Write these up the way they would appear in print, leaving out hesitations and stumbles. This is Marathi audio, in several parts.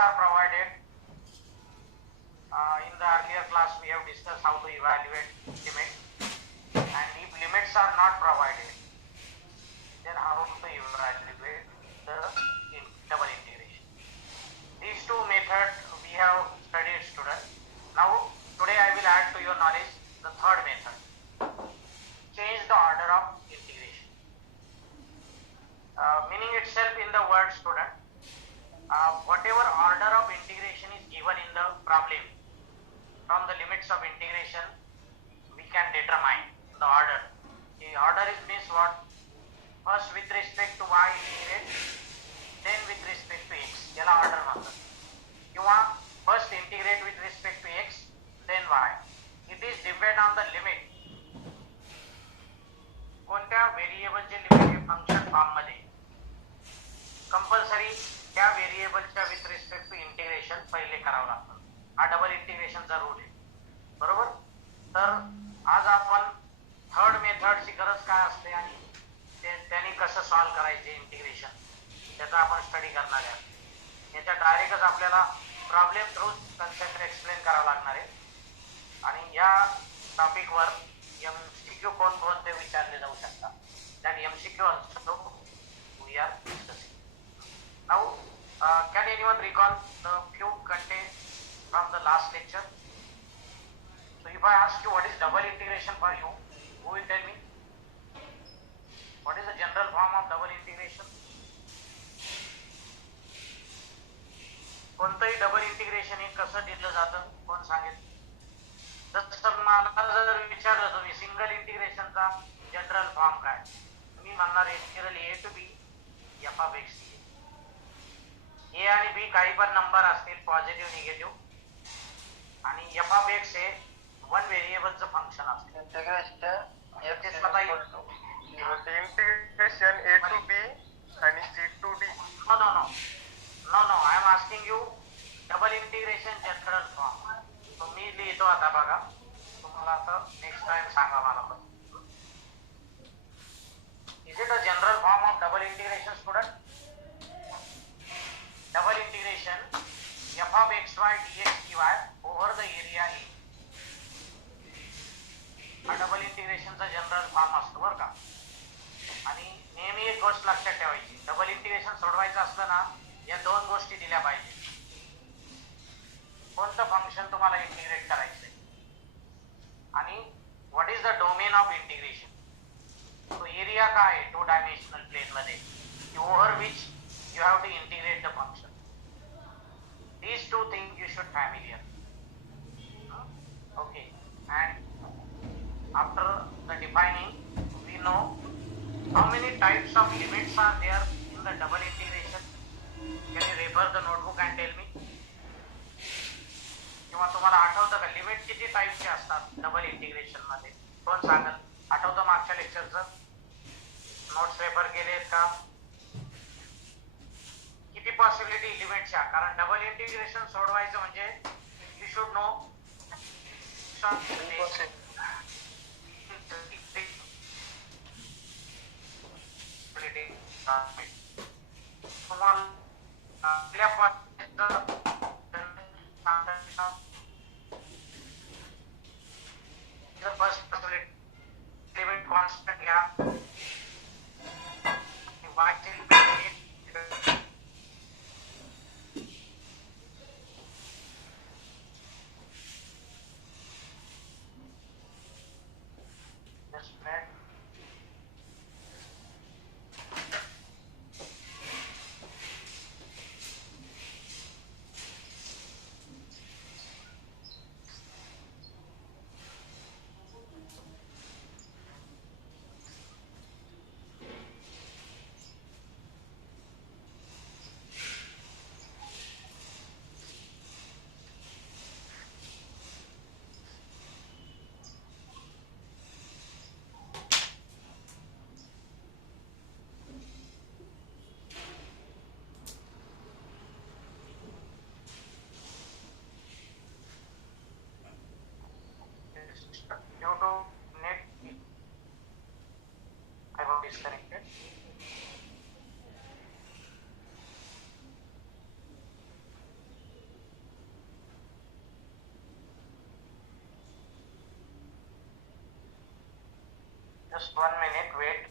are provided. In the earlier class we have discussed how to evaluate limits, and if limits are not provided, then how to evaluate the double integration. These two methods we have studied, students. Now today I will add to your knowledge the third method. Change the order of integration. Meaning itself in the word, student, whatever order of integration is given in the problem, from the limits of integration we can determine the order. The order is means what? First with respect to y integrate, then with respect to x. याला order म्हणतात. किंवा first integrate with respect to x, then y. It is depend on the limit. कोणत्या व्हेरिएबलचे लिमिट हे फंक्शन फॉर्म मध्ये कंपल्सरी त्या व्हेरिएबलच्या विथ रिस्पेक्ट टू इंटिग्रेशन पहिले करावं लागतं. हा डबल इंटिग्रेशनचा रूल आहे, बरोबर. तर आज आपण थर्ड मेथडची गरज काय असते आणि त्यांनी कसं सॉल्व्ह करायचे इंटिग्रेशन त्याचा आपण स्टडी करणार आहे. याच्या डायरेक्टच आपल्याला प्रॉब्लेम थ्रू कन्सेप्ट एक्सप्लेन करावं लागणार आहे. आणि या टॉपिकवर MCQ कोणते विचारले जाऊ शकतात. That MCQ also we are discussing. Now can anyone recall the few content from the last lecture? So if I ask you what is double integration for you, who will tell me? What is the general form of double integration? कोणतंही डबल इंटिग्रेशन हे कसं दिलं जातं कोण सांगेल? जसं मला जर विचारलं तुम्ही सिंगल इंटिग्रेशनचा जनरल फॉर्म काय, मी म्हणणार integral A to B f of x. A आणि बी काही पण नंबर असतील पॉझिटिव्ह निगेटिव्ह, आणि एफ ऑफ एक्स हे वन व्हेरिएबलचं फंक्शन असते. इंटिग्रेशन ए टू बी आणि C to D. No I am asking you double integration general form. तो मी लिहितो आता बघा, तुम्हाला आता नेक्स्ट टाइम सांगा मला. पण is it a general form of double integration student? Double integration F of x Y D x D Y over the area A. हा डबल इंटिग्रेशनचा जनरल फॉर्म असतो बरं का. आणि नेहमी एक गोष्ट लक्षात ठेवायची, डबल इंटिग्रेशन सोडवायचं असलं ना, या दोन गोष्टी दिल्या पाहिजे. कोणतं फंक्शन तुम्हाला इंटिग्रेट करायचं आहे आणि what is the domain of integration. तो एरिया काय आहे टू डायमेन्शनल प्लेन मध्ये, over which you have to integrate the function. These two things you should familiar. Okay, and after the defining we know how many types of limits are there in the double integration. Can you refer the notebook and tell me? किंवा तुम्हाला आठवतं का लिमिट किती टाइपचे असतात डबल इंटिग्रेशन मध्ये? कोण सांगेल? आठवतं मागच्या लेक्चरचं नोट्स रेफर केलेत का? किती पॉसिबिलिटी लिमिटच्या? कारण डबल इंटिग्रेशन सोडवायचं म्हणजे यू शुड नो तुम्हाला फर्स्ट लिमिट कॉन्स्टंट घ्या. Just 1 minute, wait.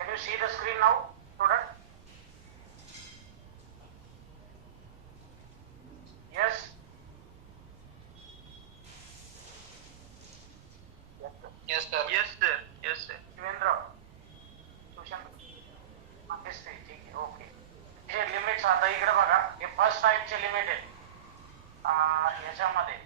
Can you see the screen now, student? Yes? Yes, sir. Yes, sir. Yes, sir. Shivendra tuition ठीक आहे, ओके. हे लिमिट्स आता इकडे बघा, हे फर्स्ट टाईपचे लिमिट आहे ह्याच्यामध्ये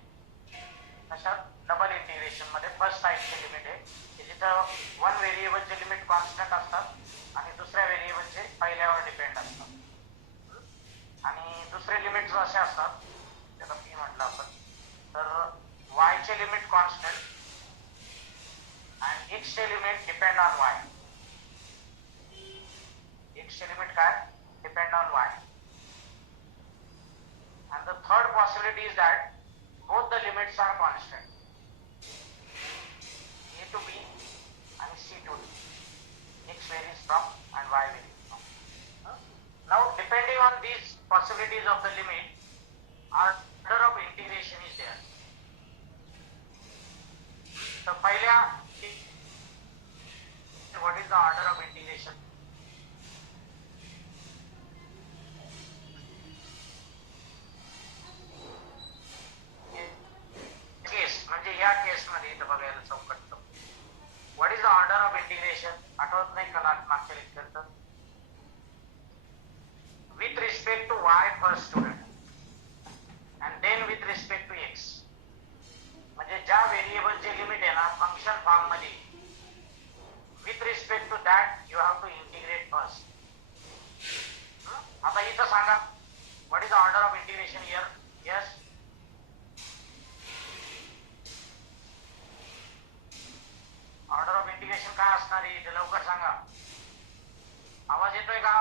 कशात डबल इंटिग्रेशन मध्ये फर्स्ट टाईपचे लिमिट आहे की जिथं वन व्हेरिएबलचे लिमिट कॉन्स्टंट असतात आणि दुसऱ्या व्हेरिएबलचे पहिल्यावर डिपेंड असतात. आणि दुसरे लिमिट्स असे असतात त्याला मी म्हटलं आपण तर वायचे लिमिट कॉन्स्टंट and x चे limit depend on y. x चे लिमिट काय depend on y. And the third possibility is that both the limits are constant, a to b and c to d. X varies from and y varies from. Now depending on these possibilities of the limit, order of integration is there. So पहिल्या what is the order of integration? Case म्हणजे या केस मध्ये इथं बघायला चौकट. What is the order of integration? आठवत नाही का मागच्या लेक्चरचं? With respect to y first student and then with respect to x. म्हणजे ज्या व्हेरिएबलचे लिमिट आहे ना फंक्शन फॉर्म मध्ये, with respect to that you have to integrate first. आता इथं सांगा what is the order of integration here? Yes, order of integration काय असणार आहे इथे लवकर सांगा. आवाज येतोय का?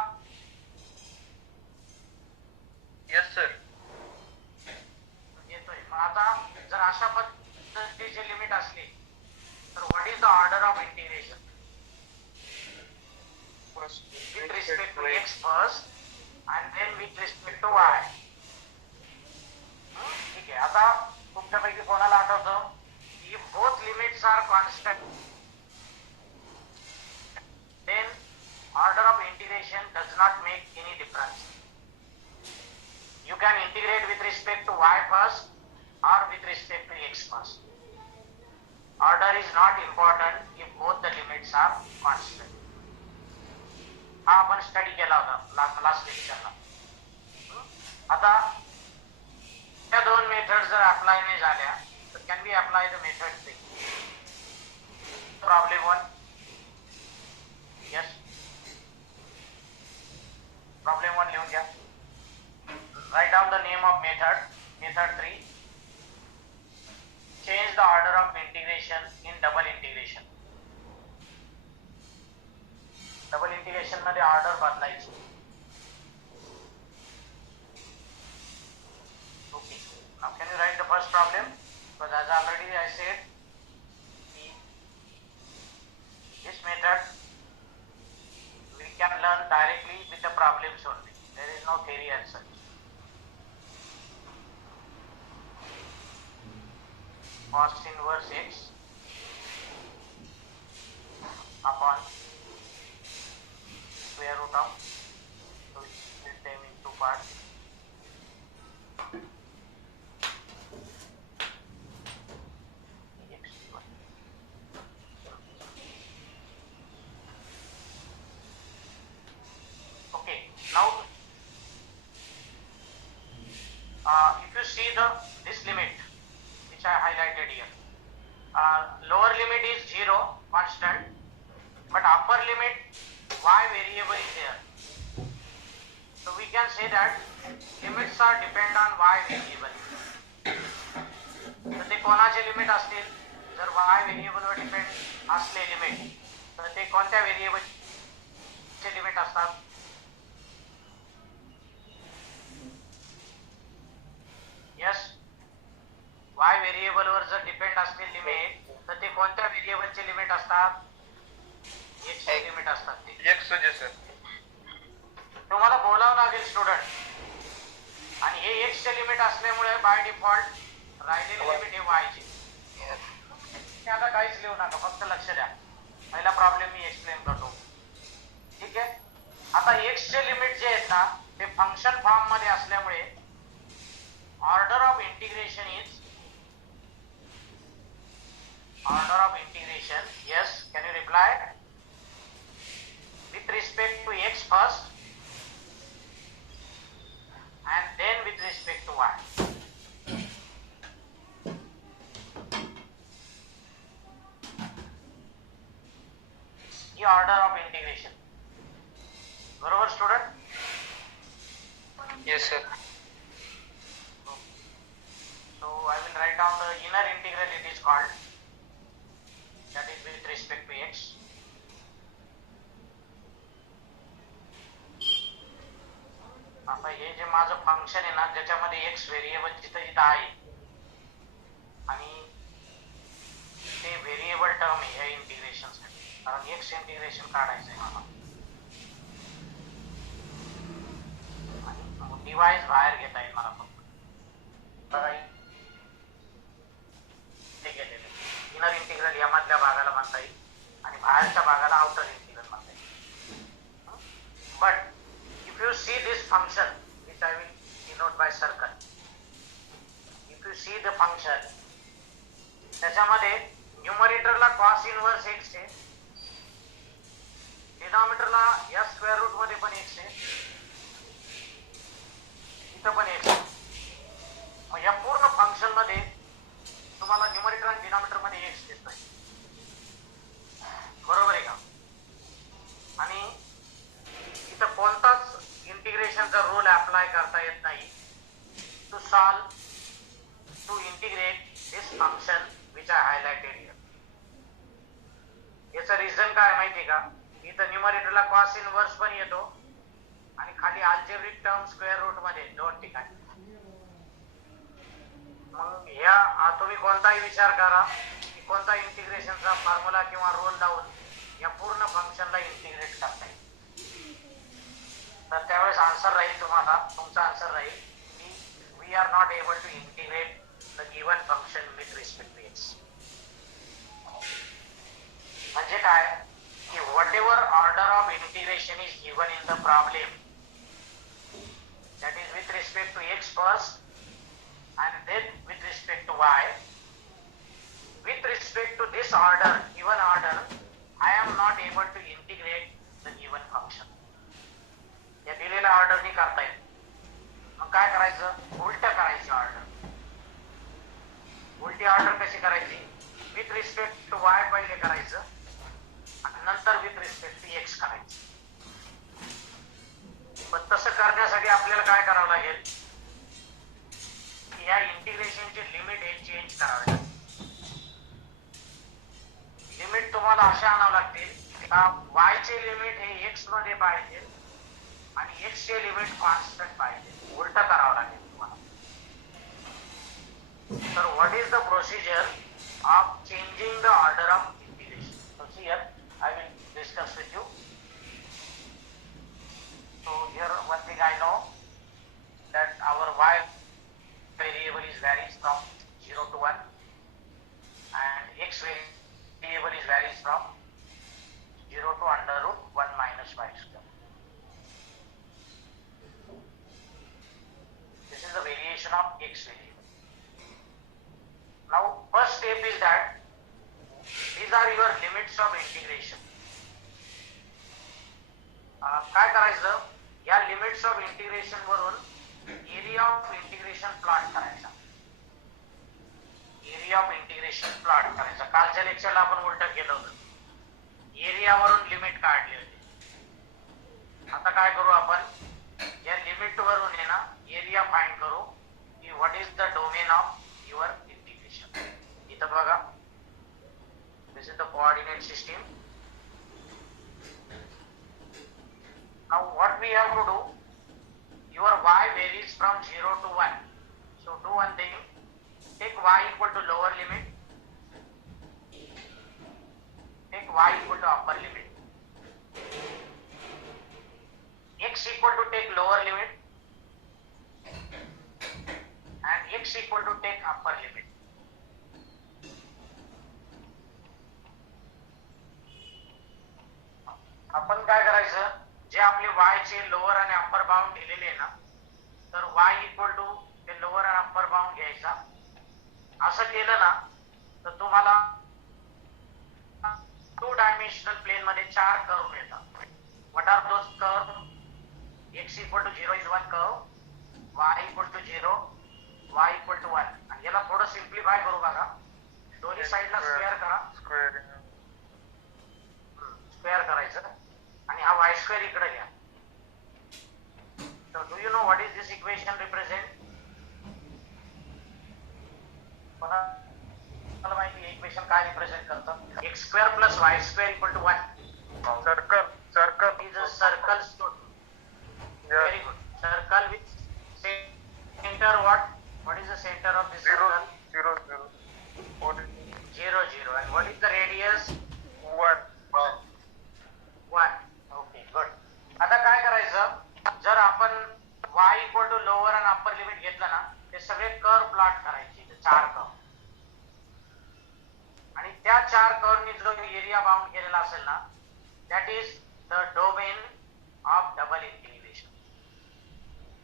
Yes, sir. येतोय. मग आता जर अशा पद्धतीचे लिमिट असले तर what is the order of integration? With respect to x first and then with respect to y. ठीक आहे. आता तुमच्यापैकी कोणाला आठवतं की both limits are constant, then order of integration does not make any difference. You can integrate with respect to y first or with respect to x first. Order is not important if both the limits are constant. हा आपण स्टडी केला होता लास्ट लेक्चरला. आता त्या दोन मेथड जर अप्लाय नाही झाल्या तर can be apply the method 3. Problem 1. Yes, problem 1 लिहून घ्या. Write down the name of method. Method 3. Change the order of integration in double integration. Double integration मध्ये ऑर्डर बदलायची. Okay, now can you write the first problem? Because as already I said this method we can learn directly with the problems only. There is no theory as such. Cos inverse x upon square root of, so we split them in two parts. Okay, now if you see this limit which I highlighted here, lower limit is 0 constant, but upper limit y variable is there. So we can say that limits are depend on y variable. तर ते कोणाचे लिमिट असतील? जर y व्हेरिएबल वर डिपेंड असले लिमिट तर ते कोणत्या व्हेरिएबल चे लिमिट असतात? यस, y व्हेरिएबल वर जर डिपेंड असतील लिमिट तर ते कोणत्या व्हेरिएबलचे लिमिट असतात? x चे लिमिट असतात ते. x sir. तुम्हाला बोलावं लागेल स्टुडंट. आणि हे x चे लिमिट असल्यामुळे बाय डिफॉल्ट राहिलेले लिमिट हे y चे. आता काहीच लिहू नका, फक्त लक्ष द्या. पहिला प्रॉब्लेम मी एक्सप्लेन करतो. ठीक आहे. आता x चे लिमिट जे आहेत ना ते फंक्शन फॉर्म मध्ये असल्यामुळे order of integration yes, can you reply? With respect to x first and then with respect to y. The order of integration. बरोबर student? Yes sir. So I will write down the inner integral it is called. That is with respect to x. आता हे जे माझं फंक्शन आहे ना ज्याच्यामध्ये x व्हेरिएबल जिथं आहे आणि ते व्हेरिएबल टर्म आहे या इंटिग्रेशन साठी, कारण x इंटिग्रेशन काढायचं आहे मला आणि डिवाइस बाहेर घेता येईल मला फक्त. इनर इंटिग्रल या मधल्या भागाला म्हणता येईल आणि बाहेरच्या भागाला आउटर इंटिग्रल म्हणता येईल. But if you see this function which I will denote by circle, if you see the function त्याच्यामध्ये न्यूमरेटरला कॉस इनवर्स x आहे, डिनॉमिनेटरला या स्क्वेअर रूट मध्ये पण x आहे, इथं पण x आहे. मग या पूर्ण फंक्शन मध्ये तुम्हाला न्यूमरेटर आणि डिनॉमिनेटर मध्ये x दिसतोय. बरोबर आहे का? आणि इथं कोणताच इंटिग्रेशनचा रूल अप्लाय करता येत नाही to solve to integrate this function which I highlighted here. याचं रिझन काय माहिती का? इथं न्यूमरेटरला कॉस इनवर्स पण येतो आणि खाली अल्जेब्रिक टर्म स्क्वेअर रूट मध्ये दोन ठिकाणी. मग या तुम्ही कोणताही विचार करा की कोणता इंटिग्रेशनचा फॉर्म्युला किंवा रोल लावून या पूर्ण फंक्शनला इंटिग्रेट करता येईल, तर त्यावेळेस आन्सर राहील तुम्हाला, तुमचा आन्सर राहील की we are not able to integrate the given function with respect to x. म्हणजे काय की whatever order of integration is given in the problem that is with respect to x first and then with respect to y, with respect to this order, given order, I am not able to integrate the given function. या दिलेल्या ऑर्डरनी करता येईल. मग काय करायचं? उलट करायची ऑर्डर. उलटी ऑर्डर कशी करायची? विथ रिस्पेक्ट टू y पहिले करायचं आणि नंतर विथ रिस्पेक्ट टू x करायचं. पण तसं करण्यासाठी आपल्याला काय करावं लागेल की या इंटिग्रेशनचे लिमिट हे चेंज करावे लागेल. लिमिट तुम्हाला अशा आणावं लागतील का y चे लिमिट हे x मध्ये पाहिजे आणि x चे लिमिट कॉन्स्टंट पाहिजे. उलट करावं लागेल तुम्हाला. तर what is the procedure of changing the order of integration? So here I will discuss with you. So here one thing I know that our y variable is varies from 0 to 1 and x variable is varies from 0 to under root 1 minus y square. This is the variation of x variable. Now first step is that these are your limits of integration. काय करायचं? या लिमिट्स ऑफ इंटिग्रेशन वरून एरिया ऑफ इंटिग्रेशन प्लॉट करायचा. एरिया ऑफ इंटिग्रेशन प्लॉट करायचा. कालच्या लेक्चरला आपण उलट केलं होतं. एरियावरून लिमिट काढली होती. आता काय करू आपण? या लिमिट वरून आहे ना एरिया फाइंड करू की what is the domain of your integration. इथं बघा, this is the coordinate system. Now what we have to do, your y varies from 0 to 1. So do one thing, take y equal to lower limit y equal to upper limit, x equal to take lower limit, and x equal to take upper limit. आपण काय करायचं, जे आपले y चे लोअर आणि अप्पर बाउंड दिलेले आहे ना, तर y इक्वल टू ते लोअर आणि अप्पर बाउंड घ्यायचा. असं केलं ना तर तुम्हाला 2 डायमेन्शनल प्लेन मध्ये 4 कर्व मिळतात. What are those curve? x equal to 0 is one curve, y equal to 0, y equal to 1. आणि याला थोडं सिम्प्लिफाय करू बघा. दोन्ही साइडला स्क्वेअर करा, स्क्वेअर करायचं आणि हा y स्क्वेअर इकडे घ्या. So do you know what is this equation represent? मला माहिती आहे इक्वेशन काय रिप्रेझेंट करतं. x square plus y square equal to 1. Circle is a circle stood. Very good. Circle with center what? What is the center of this circle? 0 0. 0 0. And what is the radius? 1. 1. Okay, good. आता काय करायचं, जर आपण y इक्वल टू लोअर आणि अप्पर लिमिट घेतलं ना, ते सगळे कर्व प्लॉट करायचे, 4 कर्व. आणि त्या 4 कर्वनी जो एरिया बाउंड केलेला असेल ना, that is the domain of double integration.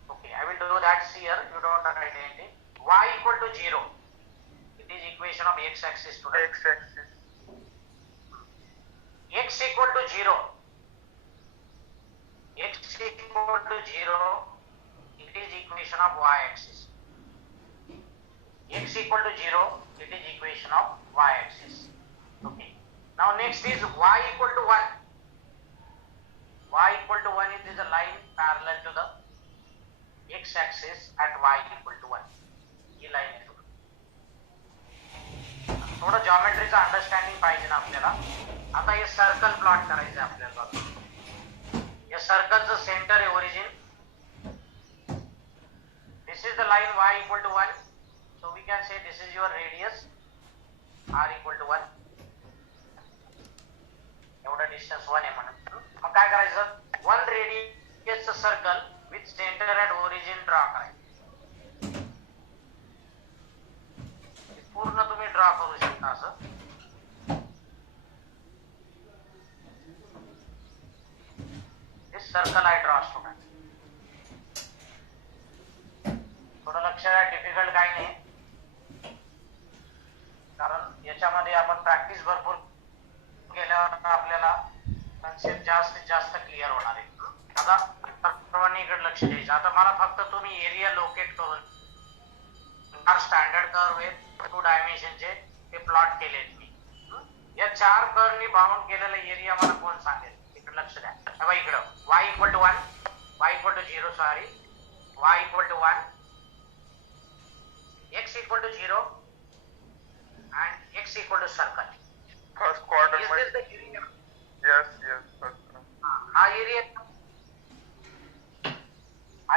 Okay, I will do that here. You don't write anything. y equal to 0, it is equation of x axis to x axis. x equal to 0, x equal to 0, it is equation of y axis. X equal to 0, it is equation of y axis. Okay. Now next is y equal to 1. Y equal to 1 is a line parallel to the x axis at y equal to 1. He line आहे. थोडं जॉमेट्रीचं अंडरस्टँडिंग पाहिजे ना आपल्याला. आता हे सर्कल प्लॉट करायचं आहे आपल्याला. या सर्कलचं सेंटर आहे origin. This is the line y equal to 1. So we can say this is your radius r equal to 1. एवढा डिस्टन्स 1 आहे म्हणून. मग काय करायचं, 1 रेडियसचं circle with centre at origin draw करायचं. पूर्ण तुम्ही ड्रॉ करू शकता असं. Circle I draw student. थोडं लक्ष द्या, डिफिकल्ट काही नाही, कारण याच्यामध्ये आपण प्रॅक्टिस भरपूर केल्यावर आपल्याला कन्सेप्ट जास्तीत जास्त क्लिअर होणार आहे. आता सर्वांनी इकडे लक्ष द्यायचं. आता मला फक्त तुम्ही एरिया लोकेट करून स्टँडर्ड कर्व आहेत 2 डायमेन्शनचे ते प्लॉट केलेत मी. या 4 कर्वनी बाउंड केलेला एरिया मला कोण सांगेल? लक्ष द्या. बघा इकडं y equal to 1, y equal to 0, sorry, y equal to 1, x equal to 0, and x equal to circle. First quarter. Is this the area? Yes. हा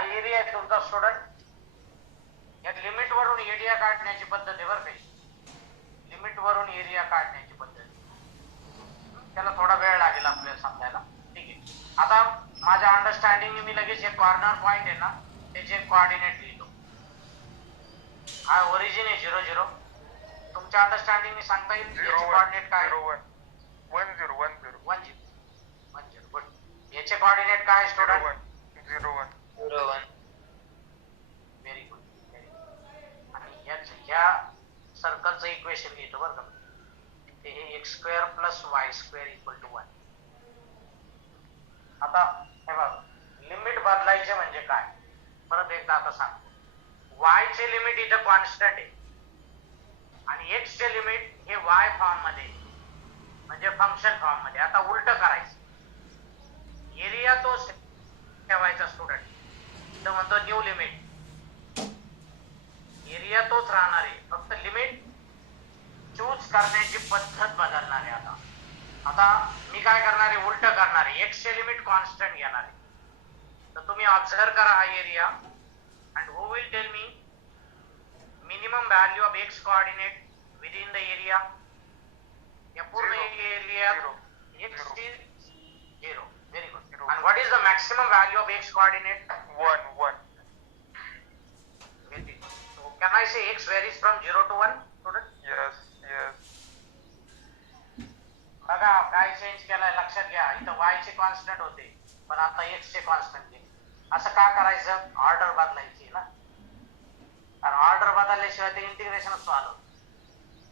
एरिया आहे तुमचा स्टुडंट. या लिमिट वरून एरिया काढण्याची पद्धत आहे बरं. लिमिट वरून एरिया काढण्याची पद्धत, त्याला थोडा वेळ लागेल आपल्याला समजायला. ठीक आहे. आता माझ्या अंडरस्टँडिंग मी लगेच एक कॉर्नर पॉइंट आहे ना, त्याचे कोऑर्डिनेट लिहितो. हा ओरिजिन आहे 0 0. तुमच्या अंडरस्टँडिंग सांगता येईल याचे कोऑर्डिनेट काय? 0 1 1 0 1 0 1 0 1 0. गुड. याचे कोऑर्डिनेट काय स्टुडंट? 0 1 0 1. Very good. आणि ह्या सर्कलचं इक्वेशन लिहितो बरं का. ते हे x square plus y square equal to 1. आता हे बघा, लिमिट बदलायचे म्हणजे काय, परत एकदा आता सांगतो. y चे लिमिट इथं कॉन्स्टंट आहे आणि x चे लिमिट हे y फॉर्म मध्ये, म्हणजे फंक्शन फॉर्म मध्ये. आता उलट करायचं, एरिया तोच ठेवायचा स्टुडंट. इथं म्हणतो न्यू लिमिट, एरिया तोच राहणार आहे, फक्त लिमिट चूज करण्याची पद्धत बदलणार आहे. आता मी काय करणार आहे, उलट करणार आहे. x चे लिमिट कॉन्स्टंट घेणार आहे. तर तुम्ही ऑब्झर्व करा हा area, and who will tell me minimum value of x coordinate within the area? या पूर्ण Zero. एरियात Zero. x Zero. is 0. Very good. Zero. And what is the maximum value of x coordinate? 1. Very good. So can I say x varies from 0 to 1, student? Yes. बघा काय चेंज केलाय लक्षात घ्या. इथं y चे कॉन्स्टंट होते पण आता x चे कॉन्स्टंट घे. असं का करायचं? ऑर्डर बदलायची ना. कारण ऑर्डर बदलल्याशिवाय ते इंटिग्रेशन सॉल्व्ह होत.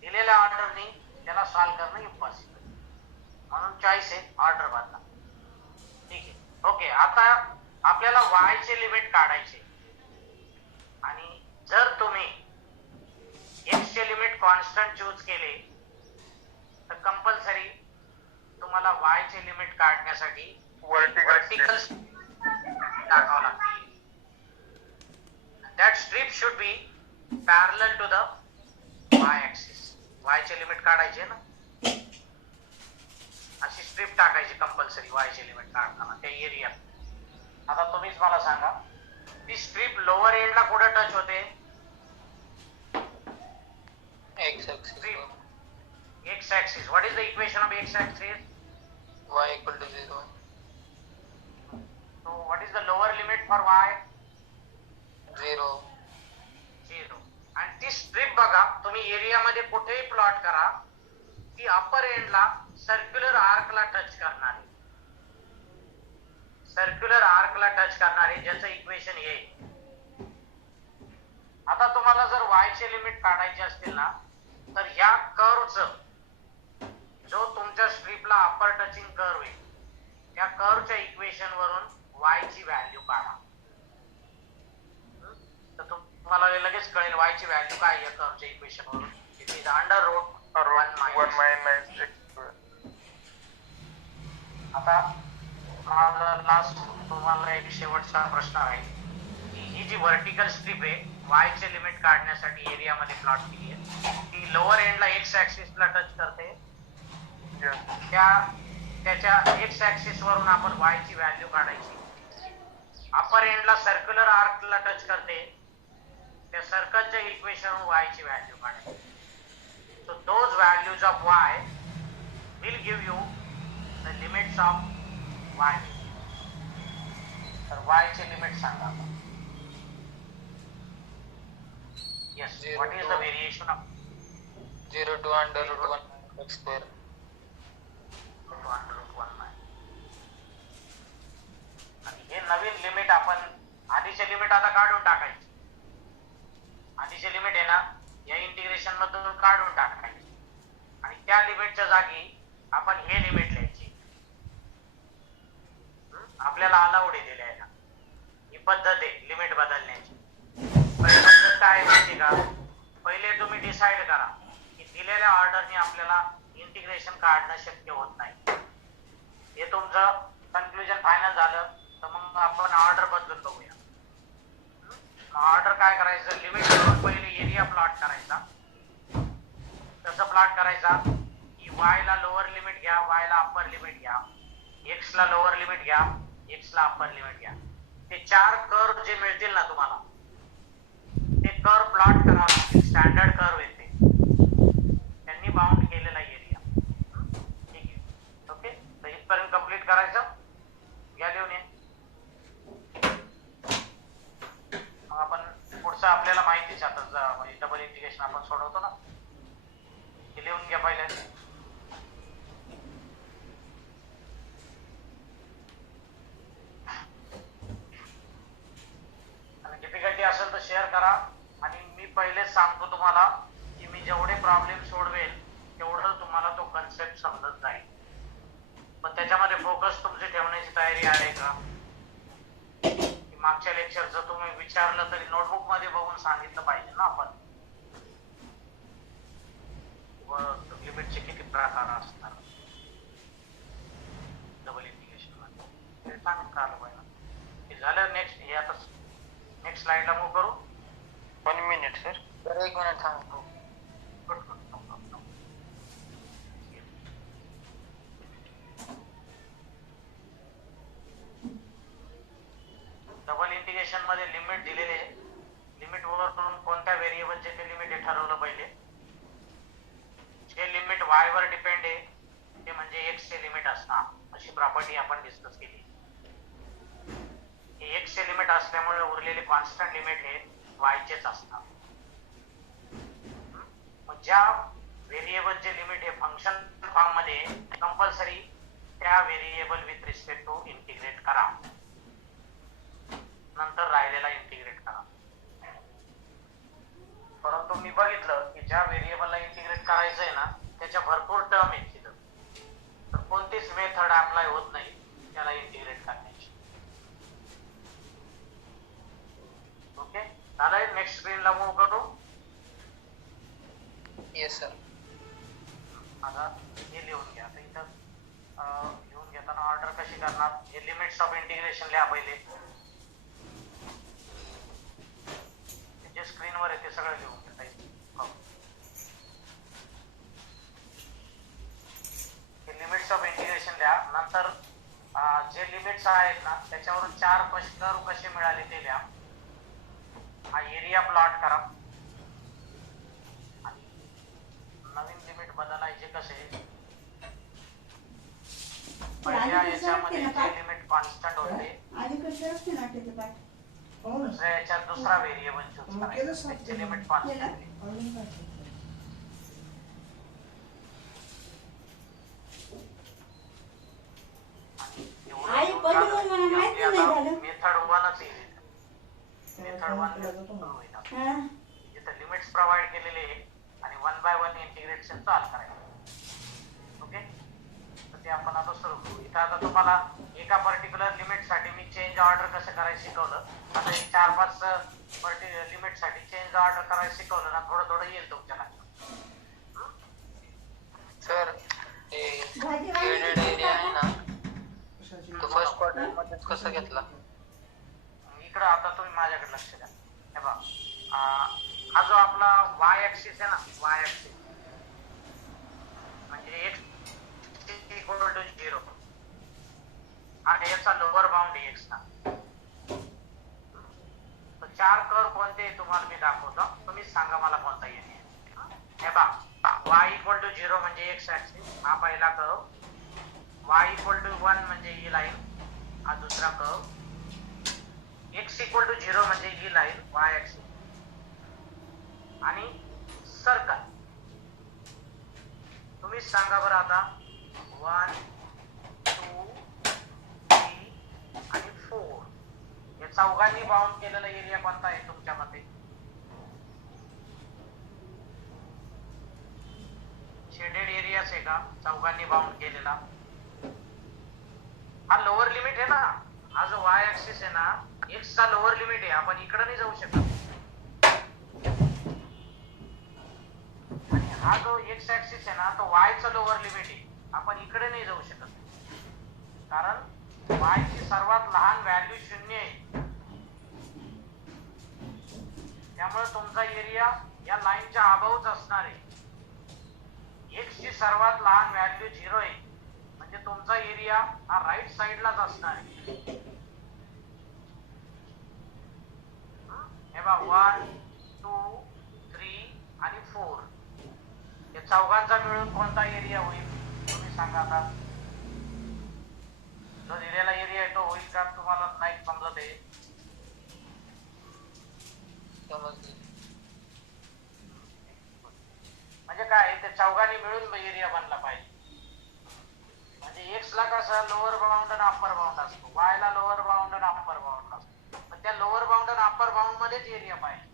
दिलेल्या ऑर्डरनी त्याला सॉल्व्ह करणं इम्पॉसिबल. म्हणून चॉईस आहे ऑर्डर बदला. ठीक आहे. ओके, आता आपल्याला y चे लिमिट काढायचे आणि जर तुम्ही x चे लिमिट कॉन्स्टंट चूज केले तर कंपल्सरी तुम्हाला y चे लिमिट काढण्यासाठी Vertical. टाकावं लागते. That strip should be parallel to the y axis. y चे लिमिट काढायचे ना, अशी स्ट्रिप टाकायची कंपल्सरी y चे लिमिट काढताना त्या एरियात. आता तुम्हीच मला सांगा, ती स्ट्रिप लोअर एंडला कुठे टच होते? X axis. Strip x axis. What is the equation of x axis? Y equal to 0. So what is the lower limit for y? 0. 0. आणि ती स्ट्रिप बघा, तुम्ही एरियामध्ये कुठेही प्लॉट करा, ती अपर एंडला सर्क्युलर आर्कला टच करणार आहे. सर्क्युलर आर्कला टच करणार आहे, ज्याचं इक्वेशन येईल. आता तुम्हाला जर y चे लिमिट काढायचे असतील ना, तर ह्या कर्वचं जो तुमच्या स्ट्रिपला अपर टचिंग कर्व आहे, त्या कर्वच्या इक्वेशन वरून y ची व्हॅल्यू काढा. तर तुम्हाला लगेच कळेल y ची व्हॅल्यू काय आहे कर्वच्या इक्वेशन वरून. It is under root 1 minus x square. आता माझा लास्ट तुम्हाला एक शेवटचा प्रश्न आहे की ही जी व्हर्टिकल स्ट्रिप आहे y चे लिमिट काढण्यासाठी एरियामध्ये प्लॉट केली आहे, ती लोअर एंडला x ऍक्सिसला टच करते. Yes. त्याच्या x ऍक्सिस वरून आपण y ची व्हॅल्यू काढायची. अपर एंडला सर्क्युलर आर्कला टच करते, त्या सर्कलच्या इक्वेशन y ची व्हॅल्यू काढायची. So those values of y will give you the limits of y. तर y चे लिमिट सांगा. Yes, what is the variation of 0 to under root 1 x square. under root 1 9? आणि हे नवीन लिमिट आपण आधीचे लिमिट आता काढून टाकायचे. आधीचे लिमिट आहे ना, या इंटिग्रेशन मधून काढून टाकायचे आणि त्या लिमिटच्या जागी आपण हे लिमिट लिहायची. आपल्याला अलाउड आहे दिलेला. ही पद्धत आहे लिमिट बदलण्याची. पहिली पद्धत काय माहिती का? पहिले तुम्ही डिसाइड करा की दिलेल्या ऑर्डरने आपल्याला इंटिग्रेशन काढणं शक्य होत नाही. हे तुमचं कन्क्लुजन फायनल झालं तर मग आपण ऑर्डर बदलून बघूया. ऑर्डर काय करायचं? लिमिट करून पहिले एरिया प्लॉट करायचा. कसं प्लॉट करायचा की y ला लोअर लिमिट घ्या, y ला अप्पर लिमिट घ्या, x ला लोअर लिमिट घ्या, x ला अप्पर लिमिट घ्या. ते चार कर्व जे मिळतील ना तुम्हाला, ते कर्व प्लॉट करावं लागतील. स्टँडर्ड कर्व येते, त्यांनी बाउंड केलेला एरिया. ठीक आहे, ओके. तर इथपर्यंत कंप्लीट करायचं. घ्या लिहून ये. मग आपण पुढचं आपल्याला माहितीच आता म्हणजे डबल इंटिग्रेशन आपण सोडवतो ना, ते लिहून घ्या पहिले. आणि डिफिकल्टी असेल तर शेअर करा. आणि मी पहिलेच सांगतो तुम्हाला की मी जेवढे प्रॉब्लेम सोडवेल तेवढं तुम्हाला तो कन्सेप्ट समजत जाईल. पण त्याच्यामध्ये फोकस तुमची ठेवण्याची तयारी आहे का? मागच्या लेक्चरचं तुम्ही विचारलं तरी नोटबुक मध्ये बघून सांगितलं पाहिजे ना आपण. लिमिटचे किती प्रकार असतात डबल इंटिग्रेशन मध्ये, ते सांगता आलं पाहिजे. हे झालं. नेक्स्ट हे आता नेक्स्ट स्लाइडला मूव्ह करू. 1 minute, sir. तर 1 मिनिट थांबतो. डबल इंटिग्रेशन मध्ये लिमिट दिलेले, लिमिट वरून कोणत्या व्हेरिएबलचे ते लिमिट हे ठरवलं पाहिजे. जे लिमिट y वर डिपेंड आहे असणार अशी प्रॉपर्टी आपण डिस्कस केली. हे x चे लिमिट असल्यामुळे उरलेले कॉन्स्टंट लिमिट हे y चेच असतात. मग ज्या व्हेरिएबलचे लिमिट हे फंक्शन फॉर्म मध्ये कंपल्सरी त्या variable with respect to integrate करा, नंतर राहिलेला इंटिग्रेट करा. परंतु मी बघितलं की ज्या व्हेरिएबलला इंटिग्रेट करायचं आहे ना त्याच्या भरपूर टर्म आहेत तिथं, तर कोणतीच मेथड अप्लाय होत नाही त्याला इंटिग्रेट करण्याची. ओके, झालंय. नेक्स्ट स्क्रीनला मूव्ह करू. Yes sir. आता हे लिहून घ्या. आता इथं लिहून घेताना ऑर्डर कशी करणार, हे लिमिट्स ऑफ इंटिग्रेशन लिहा पहिले. जे स्क्रीनवर आहे ते सगळं लिहून घेता येईल. हे लिमिट्स ऑफ इंटिग्रेशन लिहा. नंतर जे लिमिट्स आहेत ना त्याच्यावरून 4 कर्व कसे मिळाले ते लिहा. हा एरिया प्लॉट करा. नवीन लिमिट बदलायचे कसे, पहिल्या याच्यामध्ये जे लिमिट कॉन्स्टंट होते दुसऱ्या याच्यात दुसरा व्हेरिएबल चूज करायचा, त्याचे लिमिट कॉन्स्टंट. मेथड 1च येईल. मेथड 1 जिथे लिमिट्स प्रोव्हाइड केलेले आहे आणि 1 बाय 1 इंटिग्रेशन सॉल्व करायचं. ओके, तर ते आपण आता सुरू करू. इथं आता तुम्हाला एका पर्टिक्युलर लिमिट साठी मी चेंज ऑर्डर कसं करायचं शिकवलं. आता एक 4-5 लिमिट साठी चेंज ऑर्डर करायचं शिकवलं ना, थोडं थोडं येईल तुमच्या लक्षात. सर हे शेडेड एरिया आहे ना तो फर्स्ट क्वाड्रंट मध्ये कसं घेतला? इकडं आता तुम्ही माझ्याकडे लक्ष द्या. हे बघा, हा जो आपला y ऍक्सिस आहे ना, y ऍक्सिस म्हणजे x इक्वल टू 0 आणि याचा लोअर बाउंड आहे x चा. तर 4 कर्व कोणते तुम्हाला मी दाखवतो, तुम्ही सांगा मला कोणता येईल. हे बघा, y इक्वल टू 0 म्हणजे x ऍक्सिस, हा पहिला कर्व. y इक्वल टू 1 म्हणजे ही लाईन, हा दुसरा कर्व. x इक्वल टू 0 म्हणजे ही लाईन y ऍक्सिस आणि सर्कल. तुम्ही सांगा बरं आता 1 2 3 आणि 4 या चौघांनी बाउंड केलेला एरिया कोणता आहे तुमच्या मते? शेडेड एरियाच आहे का चौघांनी बाउंड केलेला? हा लोअर लिमिट आहे ना, हा जो y ऍक्सिस आहे ना x चा लोअर लिमिट आहे, आपण इकडे नाही जाऊ शकत. आणि हा जो x ऍक्सिस आहे ना तो y चा लोअर लिमिट आहे, आपण इकडे नाही जाऊ शकत. कारण y ची सर्वात लहान व्हॅल्यू 0 आहे. त्यामुळे तुमचा एरिया या लाईनच्या अबाउच असणार आहे. x ची सर्वात लहान व्हॅल्यू 0 आहे म्हणजे तुमचा एरिया हा राईट साइडलाच असणार आहे. हे बघा 1 2 3 आणि 4 या चौघांचा मिळून कोणता एरिया होईल तुम्ही सांगा. आता जो दिलेला एरिया आहे तो होईल का तुम्हाला नाही समजत आहे? समजले. म्हणजे काय ते चौघांनी मिळून एरिया बनला पाहिजे. म्हणजे x ला कसा लोअर बाउंड आणि अप्पर बाउंड असतो, y ला लोअर बाउंड आणि अप्पर बाउंड असतो. पण त्या लोअर बाउंड आणि अप्पर बाउंड मध्येच एरिया पाहिजे,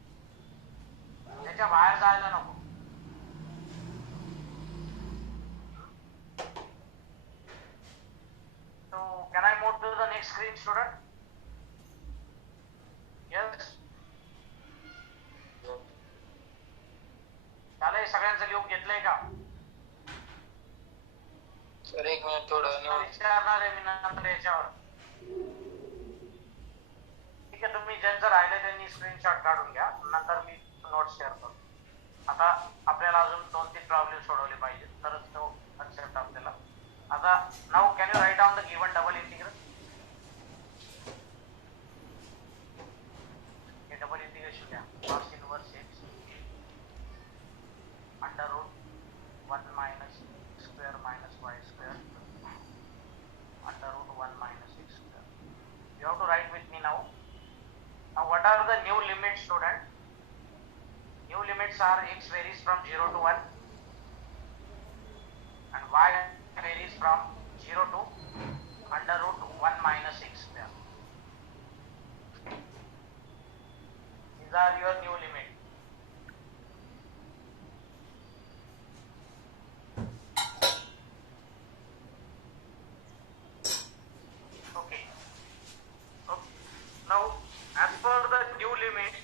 त्याच्या बाहेर जायला नको. So can I move to the next screen, student? Yes. चालेल, सगळ्यांचं लिहून घेतलंय का? सर एक मिनिट थोडं विचारणार आहे मी नंतर याच्यावर. ठीक आहे, तुम्ही ज्यांचं राहिलं त्यांनी स्क्रीनशॉट काढून घ्या, नंतर मी नोट्स शेअर करतो. आता आपल्याला अजून 2-3 प्रॉब्लेम सोडवले पाहिजे तरच तो कन्सेप्ट आपल्याला. आता now can you write down the given double integral? हे डबल इंटिग्रेशन घ्या. cos inverse x under root 1 minus x square minus y square limits are x varies from 0 to 1 and y varies from 0 to under root 1 minus x square. These are your new limit. Okay. Now, as per the new limit,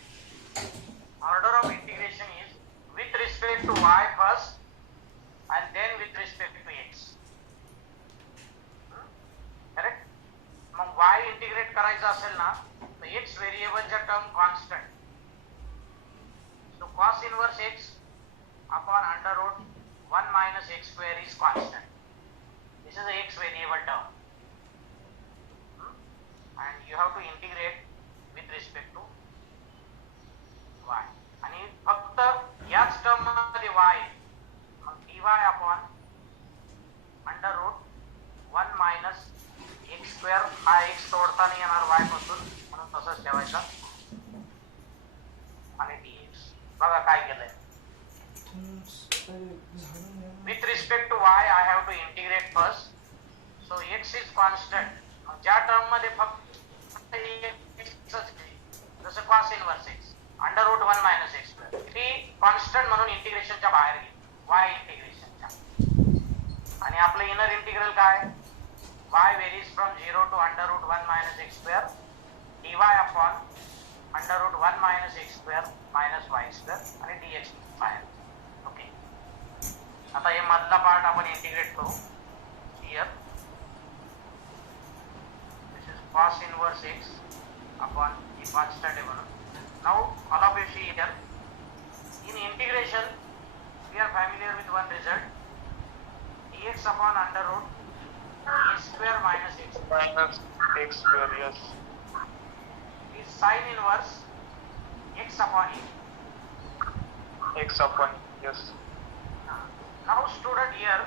order of integration is with respect to y first and then with respect to x. Correct? मग y इंटिग्रेट करायचं असेल ना तर x व्हेरिएबलच्या term constant. So cos inverse x upon under root 1 minus x square is constant. This is a x variable term. And you have to integrate with respect to y. आणि फक्त याच टर्म मध्ये y मग dy upon under root 1 minus x square हा x तोडता नाही येणार y पासून म्हणून तसंच ठेवायचा आणि dx. बघा काय केलंय. With respect to y I have to integrate first. So x is constant. मग ज्या टर्म मध्ये फक्त जसं cos inverse x under root 1 minus x square ती कॉन्स्टंट म्हणून इंटिग्रेशनच्या बाहेर गेली y इंटिग्रेशनच्या. आणि आपलं इनर इंटिग्रल काय y varies from 0 to under root 1 minus x square dy upon under root 1 minus x square minus y square आणि dx बाहेर. ओके. आता हे मधला पार्ट आपण इंटिग्रेट करू. Here this is cos inverse x upon the constant आहे म्हणून. Now all of you see here in integration we are familiar with one result dx upon under root a square minus x Minus x square, yes. is sin inverse x upon e. X upon, yes. Now student here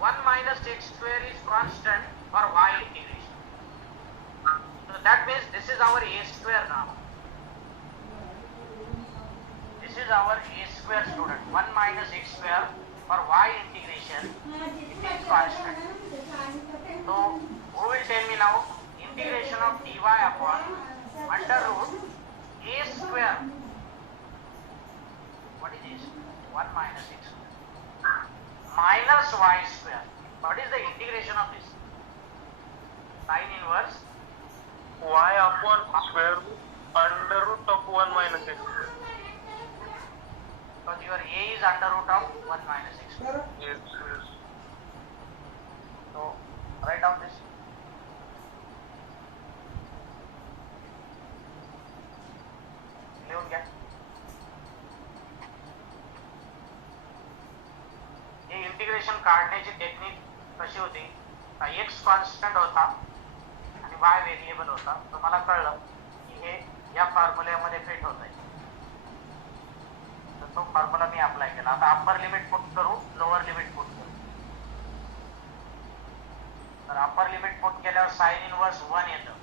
1 minus x square is constant for y integration. So that means this is our a square now. This is our a square student. 1 minus x square for y integration it is constant. So who will tell me now integration of dy upon under root a square. What is this? 1 minus x square minus y square. What is the integration of this? Sin inverse Y upon square root under root of 1 minus x square. because your a is under root of 1 minus x square. Yes, yes. So write down this. लिहून घ्या. हे इंटिग्रेशन काढण्याची टेक्निक कशी होती. x कॉन्स्टंट होता आणि y व्हेरिएबल होता. तर मला कळलं की हे या फॉर्म्युल्यामध्ये फिट होत आहे. तर तो फॉर्म्युला मी अप्लाय केला. आता अप्पर लिमिट पुट करू, लोअर लिमिट पुट करू. तर अप्पर लिमिट पुट केल्यावर साइन इनवर्स 1 येतं,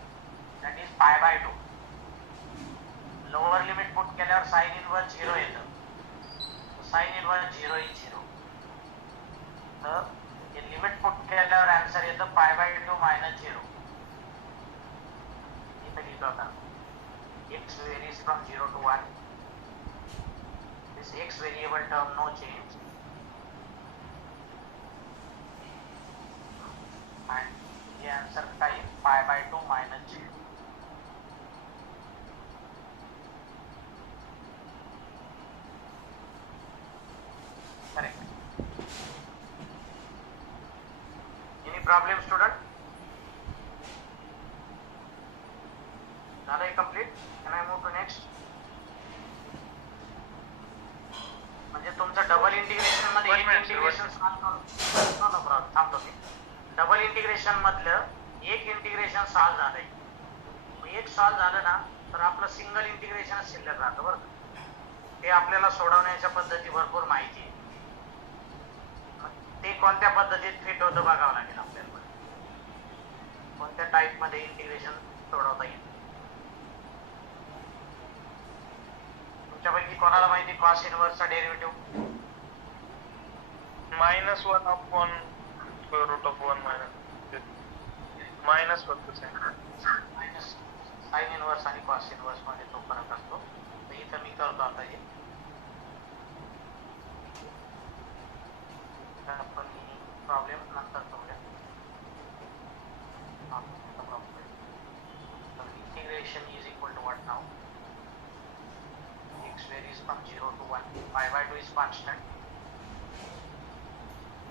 that is pi by 2. Lower limit put केल्यावर साइन इनवर्स 0 येतं, साइन इनवर्स 0 इज 0. तर हे लिमिट पुट केल्यावर आन्सर येतं पाय बाय 2 मायनस 0. इथं लिहितो आता x varies from 0 to 1. This x variable term no change. And the answer is pi by 2 minus 0. Correct. Any problem, student? झालं complete? Can I move to next? म्हणजे तुमचं डबल इंटिग्रेशन मध्ये एक इंटिग्रेशन नो प्रॉब्लेम थांबतो मी. डबल इंटिग्रेशन मधलं एक इंटिग्रेशन सॉल्व झालंय. एक सॉल्व झालं ना तर आपलं सिंगल इंटिग्रेशन शिल्लक राहतं बरं. ते आपल्याला सोडवण्याच्या पद्धती भरपूर माहिती आहे. ते कोणत्या पद्धतीत फिट होतं बघावं लागेल आपल्याला. कोणत्या टाईप मध्ये इंटिग्रेशन सोडवता येईल. तुमच्यापैकी कोणाला कोणाला माहिती कॉस इनव्हर्सचा derivative? -1 upon square root of 1 minus फक्त मायनस साइन इनव्हर्स आणि कॉस इनव्हर्स मध्ये तो फरक असतो. तर इथं मी करतो आता हे. आपण प्रॉब्लेम नंतर करूया. Integration is equal to what now? X varies from 0 to 1. Pi by 2 is constant.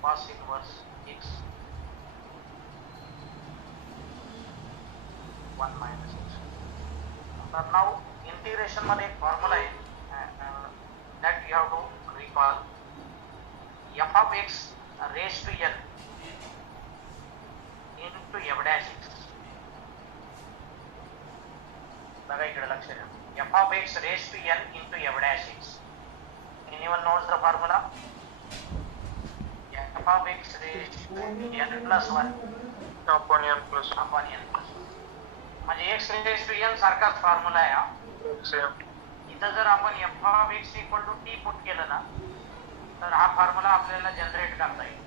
Cos inverse x 1 minus x. Now integration मध्ये एक फॉर्म्युला आहे that you have to recall. F of x raised to n into f dash x. बघा इकडे लक्ष द्या. F of x raised to n into f dash x. Anyone knows the formula? F of x raised to n plus 1 upon n plus upon n plus 1. म्हणजे x raised to n सारखाच फॉर्म्युला आहे हा. सेम. इथं जर आपण f of x equal to t put केलं ना तर हा फॉर्म्युला आपल्याला जनरेट करता येईल.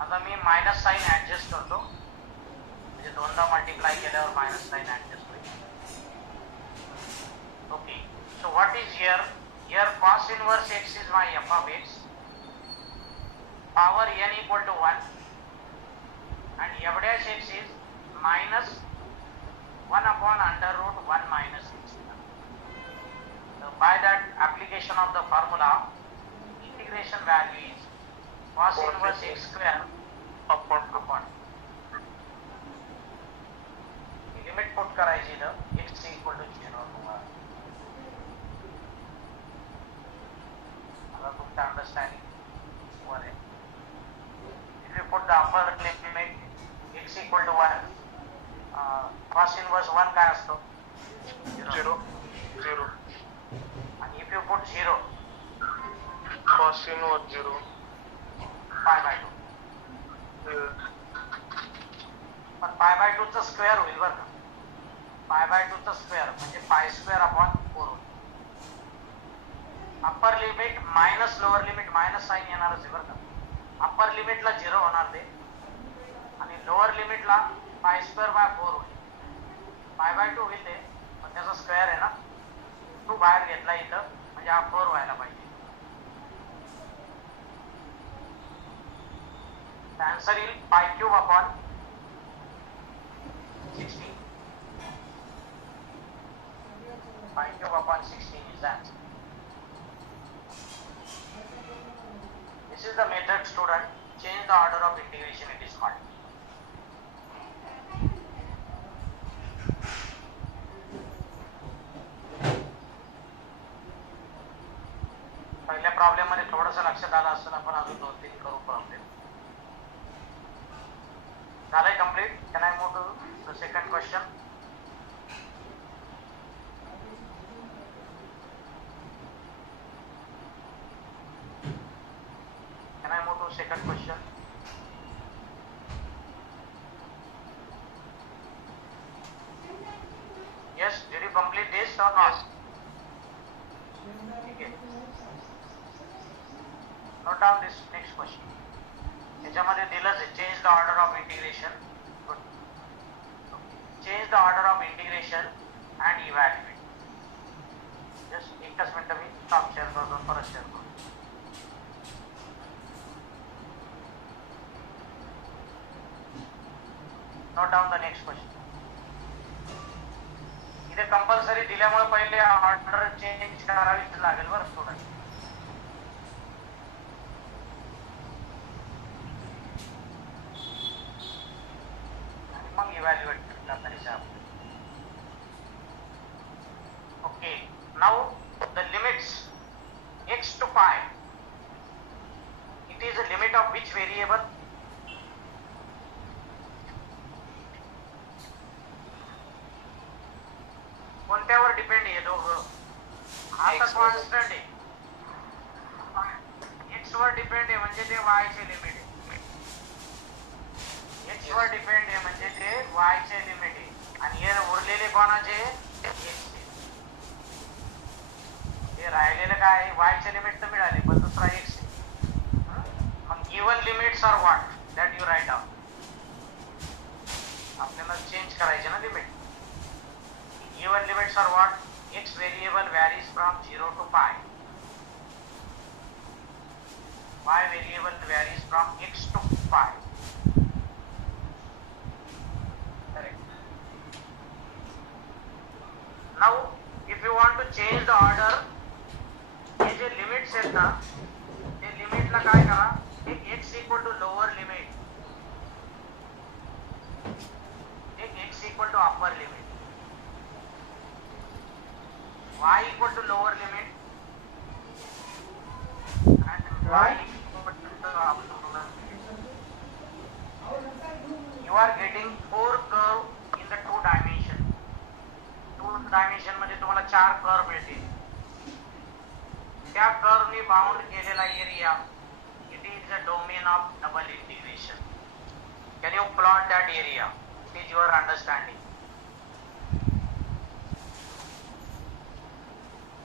आता मी मायनस साइन ऍडजस्ट करतो म्हणजे दोनदा मल्टिप्लाय केल्यावर मायनस साइन ऍडजस्ट होईल. Okay, so what is here? Here cos inverse x is my f of x. Power n equal to 1 and f dash x is minus 1 upon under root 1 minus x. So by that application of the formula, integration value is cos inverse x square upon. Limit put करायची इथं x equal to 0 to 1. तुमच्या अंडरस्टँडिंग वर आहे. If you put the upper limit x equal to 1, cos inverse 1 काय असतो? 0 आणि if you put 0, cos inverse 0 pi by 2. पण pi by 2 चा स्क्वेअर होईल बरं का. pi by 2 चा स्क्वेअर म्हणजे pi स्क्वेअर अपॉन 4 होईल. Upper limit minus lower limit minus sign येणारच आहे बरं का. अप्पर लिमिटला 0 होणार ते आणि लोअर लिमिटला पाय स्क्वेअर बाय 4 होईल. पाय बाय 2 होईल ते पण त्याचा स्क्वेअर आहे ना 2 बाहेर घेतला इथं म्हणजे हा 4 व्हायला पाहिजे. आन्सर येईल पाय क्यूब अपॉन 16. पाय cube upon 16 is the answer. This is the method, student. Change the order of integration, it is called. पहिल्या प्रॉब्लेम मध्ये थोडंसं लक्षात आलं असेल. आपण अजून 2-3 करू प्रॉब्लेम. झालंय complete. Can I move to the second question? Can I move to second question? Yes, did you complete this or not? Okay. Note down this next question. याच्यामध्ये दिलंच आहे change the order of integration. Change the order of integration and evaluate. Just एकच मिनिट मी स्टॉप शेअर करतो परत शेअर करतो. Note down the next question. इथे कंपल्सरी दिल्यामुळे पहिले ऑर्डर चेंज करावीच लागेल बरं स्टुडंट. आणि मग इव्हॅल्युएट करता येईल. Okay, now the limits x to pi. It is a limit of which variable? कोणत्यावर डिपेंड आहे दोघं? हा तर कॉन्स्टंट आहे. x वर डिपेंड आहे म्हणजे ते y चे लिमिट आहे. x वर डिपेंड आहे म्हणजे ते y चे लिमिट आहे आणि हे उरलेले कोणाचे? x चे. हे राहिलेलं काय आहे, वायचे लिमिट तर मिळाले पण दुसरा एक्स आहे. मग given limits are what that you write down. आपल्याला चेंज करायचे ना limit. Given limits are what x variable varies from 0 to pi. Y variable varies from x to pi. Correct. Now, if you want to change the order, हे जे लिमिट्स आहेत ना, ते लिमिटला काय करा, एक x equal to lower limit, एक x equal to upper limit, y equal to lower limit, and y you are getting 4 curve in the 2 dimension. 2 dimension मध्ये तुम्हाला 4 कर्व मिळतील. त्या कर्वनी बाउंड केलेला area, it is a domain of double integration. Can you plot that area? It is your understanding.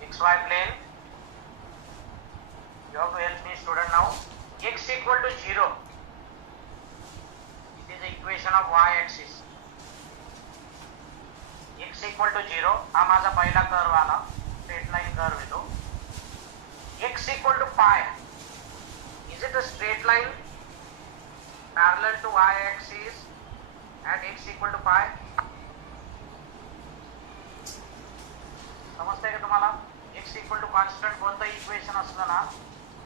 XY plane. You have to help me, student, now. X equal to 0. It is the equation of y axis. X equal to 0. हा माझा पहिला कर्व आला, स्ट्रेट लाइन कर्व आहे तो. X equal to pi. Is it a straight line parallel to y axis at x equal to pi? समजतंय का तुम्हाला? X equal to constant कोणतं इक्वेशन असलं ना,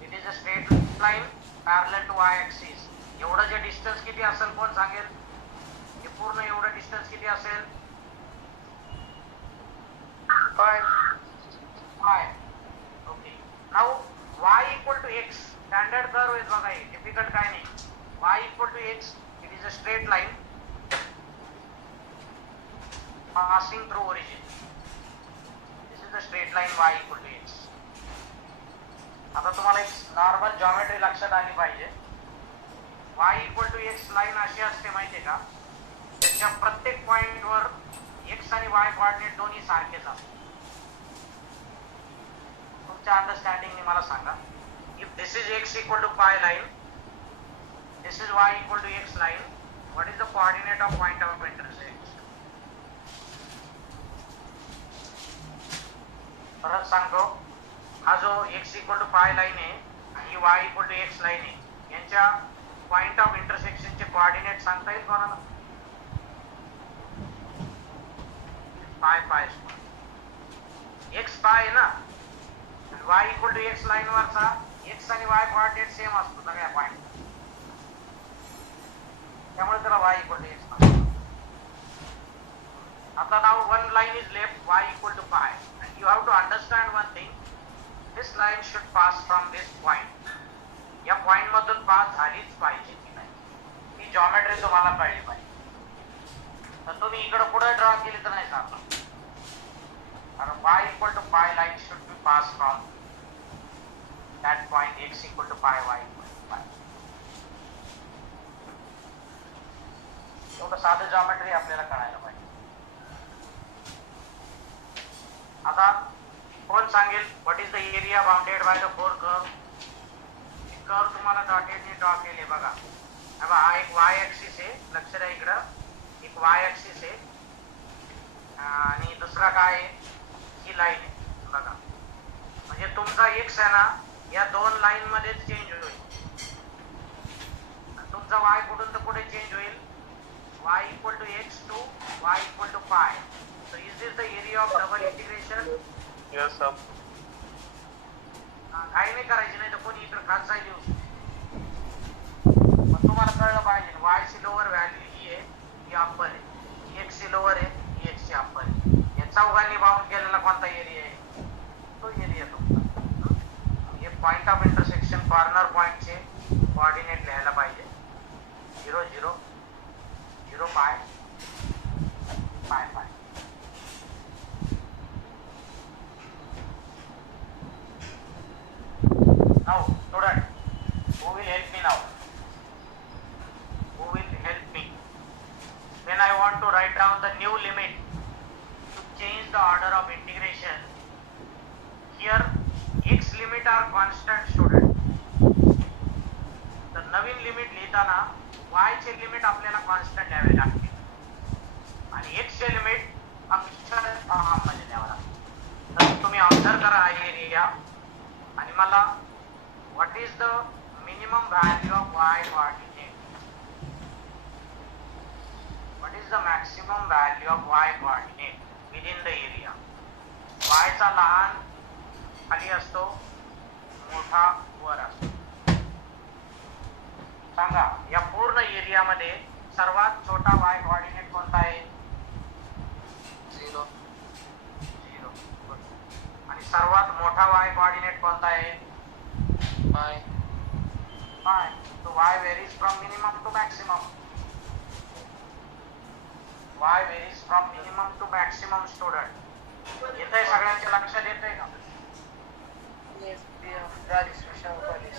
it is a straight line parallel to y axis. एवढं जे डिस्टन्स किती असेल कोण सांगेल? हे पूर्ण एवढं डिस्टन्स किती असेल? pi. Okay. Now y equal to x, standard curve आहे बघा, हे डिफिकल्ट काय नाही. y equal to x, it is a straight line passing through origin. This is the straight line y equal to x. आता तुम्हाला एक नॉर्मल जॉमेट्री लक्षात आली पाहिजे. y equal to x line अशी असते माहितीये का, त्याच्या प्रत्येक पॉइंटवर x आणि y कोऑर्डिनेट दोन्ही सारखेच असतात. तुमच्या अंडरस्टँडिंगने मला सांगा, if this is x equal to pi line, this is y equal to x line, what is the coordinate of point of intersection? परत सांगतो, हा जो x equal to pi line आहे आणि y equal to x line आहे, यांच्या पॉइंट ऑफ इंटरसेक्शनचे कोऑर्डिनेट सांगता येईल कोणाला? पाय पाय x पाय आहे ना, y equal to x line वरचा x आणि y कोऑर्डिनेट सेम असतो सगळ्या पॉइंट, त्यामुळे त्याला y equal to x म्हणतात. आता now one line is left y equal to pi, and you have to understand one thing, this line should pass from this point. या पॉइंट मधून पास झालीच पाहिजे की नाही, ही जॉमेट्री तुम्हाला कळली पाहिजे. तर तुम्ही इकडे पुढे ड्रॉ केली तर नाही चालणार, कारण y equal to pi line should be passed from that point x equal to pi, y equal to pi. एवढं साधं जॉमेट्री आपल्याला कळायला पाहिजे. आता कोण सांगेल what is the area bounded by the 4 curve? Curve तुम्हाला डॉटेडने ड्रॉ केले बघा. हा एक y ऍक्सिस आहे, लक्ष द्या इकडं, एक y ऍक्सिस आहे आणि दुसरा काय आहे, ही लाईन आहे बघा. म्हणजे तुमचा x आहे ना, या दोन लाईन मध्ये चेंज होईल. तुमचा y कुठून तर कुठे चेंज होईल, y equal to x to y equal to pi. So is this the area of double integration? Yes sir. काही नाही करायची, नाही तर कोणी इकडे खालचा लिहू शकतो. पण तुम्हाला कळलं पाहिजे y ची लोअर व्हॅल्यू ही आहे, ही अप्पर आहे, x ची लोअर आहे, ही x ची अप्पर आहे. या चौघांनी बाउंड केलेला कोणता एरिया आहे, तो एरिया तुमचा. हे पॉइंट ऑफ इंटरसेक्शन कॉर्नर पॉइंटचे कोऑर्डिनेट लिहायला पाहिजे. 0 0 0 पाय पाय पाय. Now, student, who will help me now? Who will help me? When I want to write down the new limit to change the order of integration, here x limit are constant student. तर नवीन लिमिट लिहिताना y चे लिमिट आपल्याला कॉन्स्टंट द्यावे लागते आणि x चे लिमिट फंक्शन फॉर्म मध्ये द्यावं लागतं. तर तुम्ही ऑब्झर्व करा हा एरिया आणि मला what is the minimum value of y coordinate, what is the maximum value of y coordinate within the area. y चा लहान खाली असतो, मोठा वर असतो. सांगा या पूर्ण एरियामध्ये सर्वात छोटा y कोऑर्डिनेट कोणता आहे? 0. 0. आणि सर्वात मोठा y कोऑर्डिनेट कोणता आहे? Pi. pi. So y varies from minimum to maximum. y varies from minimum to maximum student. येतंय सगळ्यांच्या लक्षात येतंय का? राजश्री कॉलेज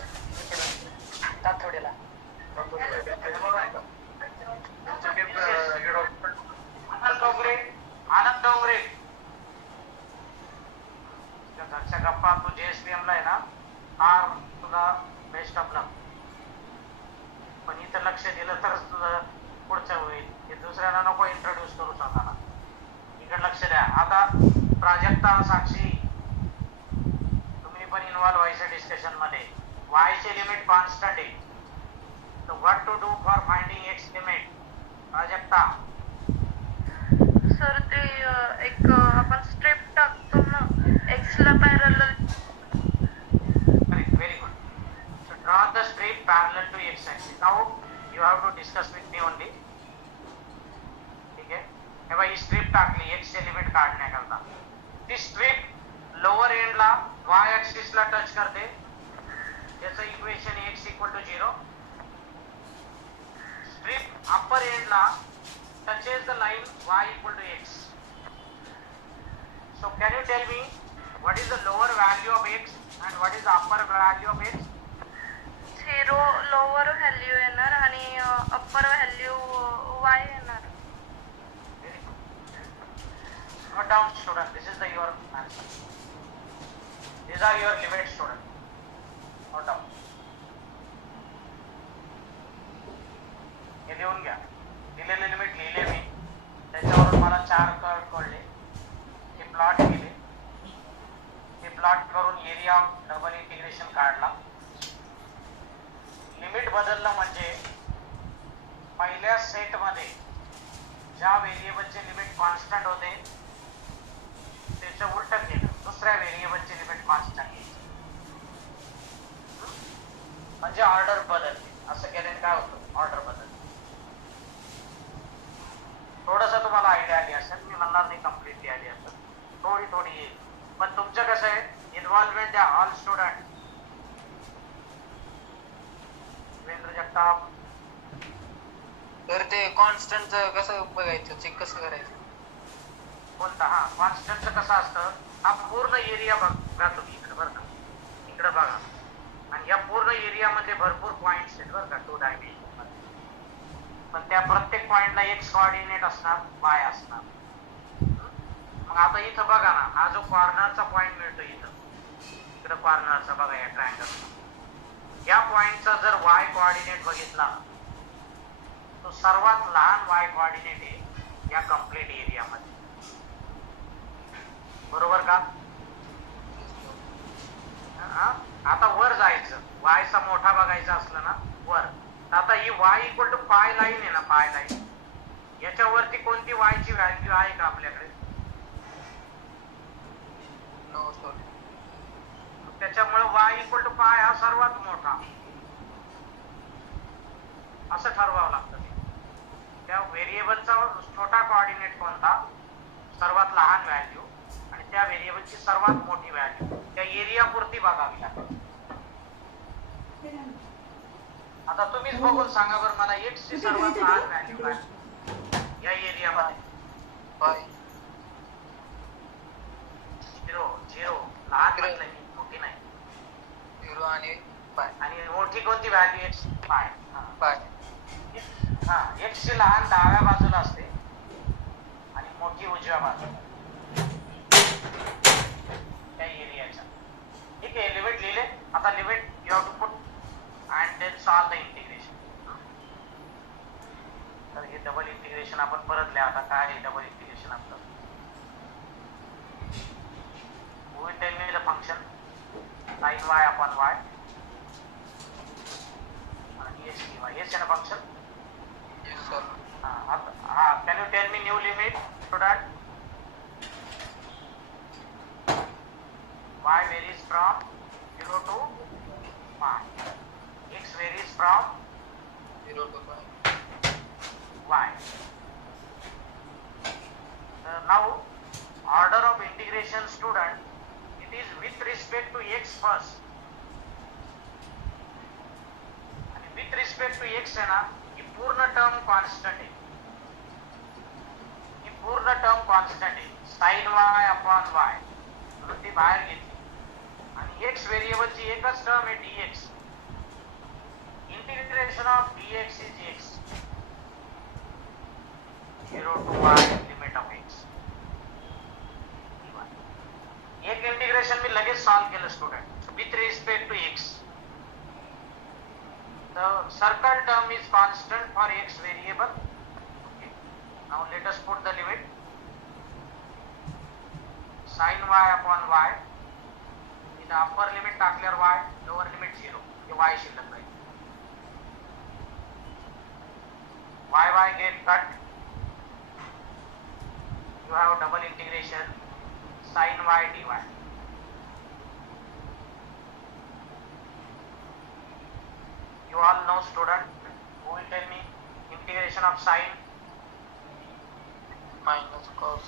तातोड्याला. आनंद डोंगरे, आनंद डोंगरे घरच्या गप्पा. तू JSPM ला आहे ना, फार तुला बेस्ट ऑफ लक. पण इथं लक्ष दिलं तरच तुझं पुढचं होईल. हे दुसऱ्याला नको इंट्रोड्यूस करू स्वतःला. इकडे लक्ष द्या. आता प्राजक्ता, साक्षी तुम्ही पण इन्व्हॉल्व व्हायचं डिस्कशन मध्ये. y चे लिमिट कॉन्स्टंट आहे. So what to do for finding x limit? Prajakta. Sir ते एक आपण स्ट्रिप टाकतो ना x ला parallel. Correct, very good. So draw the strip parallel to x axis. Now you have to discuss with me only. ठीक आहे. हे बघा ही स्ट्रिप टाकली x चे लिमिट काढण्याकरता. ती स्ट्रिप लोअर एंडला y ऍक्सिस ला टच करते. त्याचं इक्वेशन x = 0. स्ट्रिप अपर एंडला touches the line y = x. So can you tell me what is the lower value of x and what is the upper value of x? 0 lower value येणार आणि अप्पर व्हॅल्यू y येणार. Very good. Note down student, this is the your answer. These are your limits student. Note down. हे लिहून घ्या. दिलेले लिमिट लिहिले मी, त्याच्यावरून मला 4 कर्व कळले. हे प्लॉट केले. हे प्लॉट करून एरिया डबल इंटिग्रेशन काढला. लिमिट बदललं म्हणजे पहिल्या सेट मध्ये ज्या व्हेरिएबलचे लिमिट कॉन्स्टंट होते त्याचं उलट केलं. दुसऱ्या व्हेरिएबलचे लिमिट कॉन्स्टंट घ्यायचे म्हणजे ऑर्डर बदलते. असं केल्याने काय होतं? ऑर्डर बदलते. थोडंसं तुम्हाला आयडिया आली असेल. मी म्हणणार नाही कम्प्लिटली आली असेल, थोडी थोडी येईल. पण तुमचं कसं आहे, इन्व्हॉल्वमेंट द्या ऑल स्टुडंट. देवेंद्र जगताप. तर ते कॉन्स्टंटचं कसं बघायचं, चेक कसं करायचं? कोणता? हा कॉन्स्टंटचं कसं असतं, हा पूर्ण एरिया बघा तुम्ही. इकडे बरं का, इकडे बघा. आणि या पूर्ण एरियामध्ये भरपूर पॉइंट्स आहेत बरं का, 2 डायमेन्शन. पण त्या प्रत्येक पॉइंटला x कोऑर्डिनेट असणार, y असणार. मग आता इथं बघा ना, हा जो कॉर्नरचा पॉइंट मिळतो इथं, इकडे कॉर्नरचा बघा या ट्रायंगलचा, या पॉइंटचा जर y कोऑर्डिनेट बघितला तो सर्वात लहान y कोऑर्डिनेट आहे या कंप्लीट एरियामध्ये. बरोबर का? आता वर जायचं, y चा मोठा बघायचा असलं ना वर. आता ही y = पाय लाईन आहे ना, पाय लाईन. याच्यावरती कोणती y ची व्हॅल्यू आहे का आपल्याकडे? No sir. त्याच्यामुळे y = पाय हा सर्वात मोठा असं ठरवावं लागतं. त्या व्हेरिएबलचा छोटा कोऑर्डिनेट कोणता, सर्वात लहान व्हॅल्यू, आणि त्या व्हेरिएबलची सर्वात मोठी व्हॅल्यू त्या एरिया पुरती बघावी लागते. आता तुम्हीच बघून सांगा बरं मला, x ची सर्वात लहान व्हॅल्यू काय या एरियामध्ये? पाय. 0 लहान म्हटलं मी, मोठी नाही. 0 आणि पाय. आणि मोठी कोणती व्हॅल्यू? x पाय. पाय. हा x ची लहान डाव्या बाजूला असते आणि मोठी उजव्या बाजूला त्या एरियाच्या. ठीक you have to put and then solve the integration. तर हे डबल इंटिग्रेशन आपण परत लिहा. आता काय आहे डबल इंटिग्रेशन आपलं? Who will tell me the function sin y upon y आणि x dy. Yes आहे ना function? Yes, sir. Can you tell me new limit, student? Y varies from 0 to 5. X varies from 0 to 5. y. Now, order of integration, student, it is with respect to x first. And with respect to x है ना, ही पूर्ण टर्म कॉन्स्टंट आहे. ही पूर्ण टर्म कॉन्स्टंट आहे. sin y upon y म्हणून ती बाहेर घेतली. आणि x व्हेरिएबलची एकच टर्म आहे dx. Integration of dx is x 0 to y limit of x. एक इंटिग्रेशन मी लगेच सॉल्व केलं student with respect to x. The circle term is constant for x variable. Okay. Now let us put the limit. Sin y upon y. In the upper limit टाकल्यावर y, lower limit 0. हे y शिल्लक राहील. y get cut. You have double integration sin y dy. You all know, student, who will tell me integration of sin? Minus cos.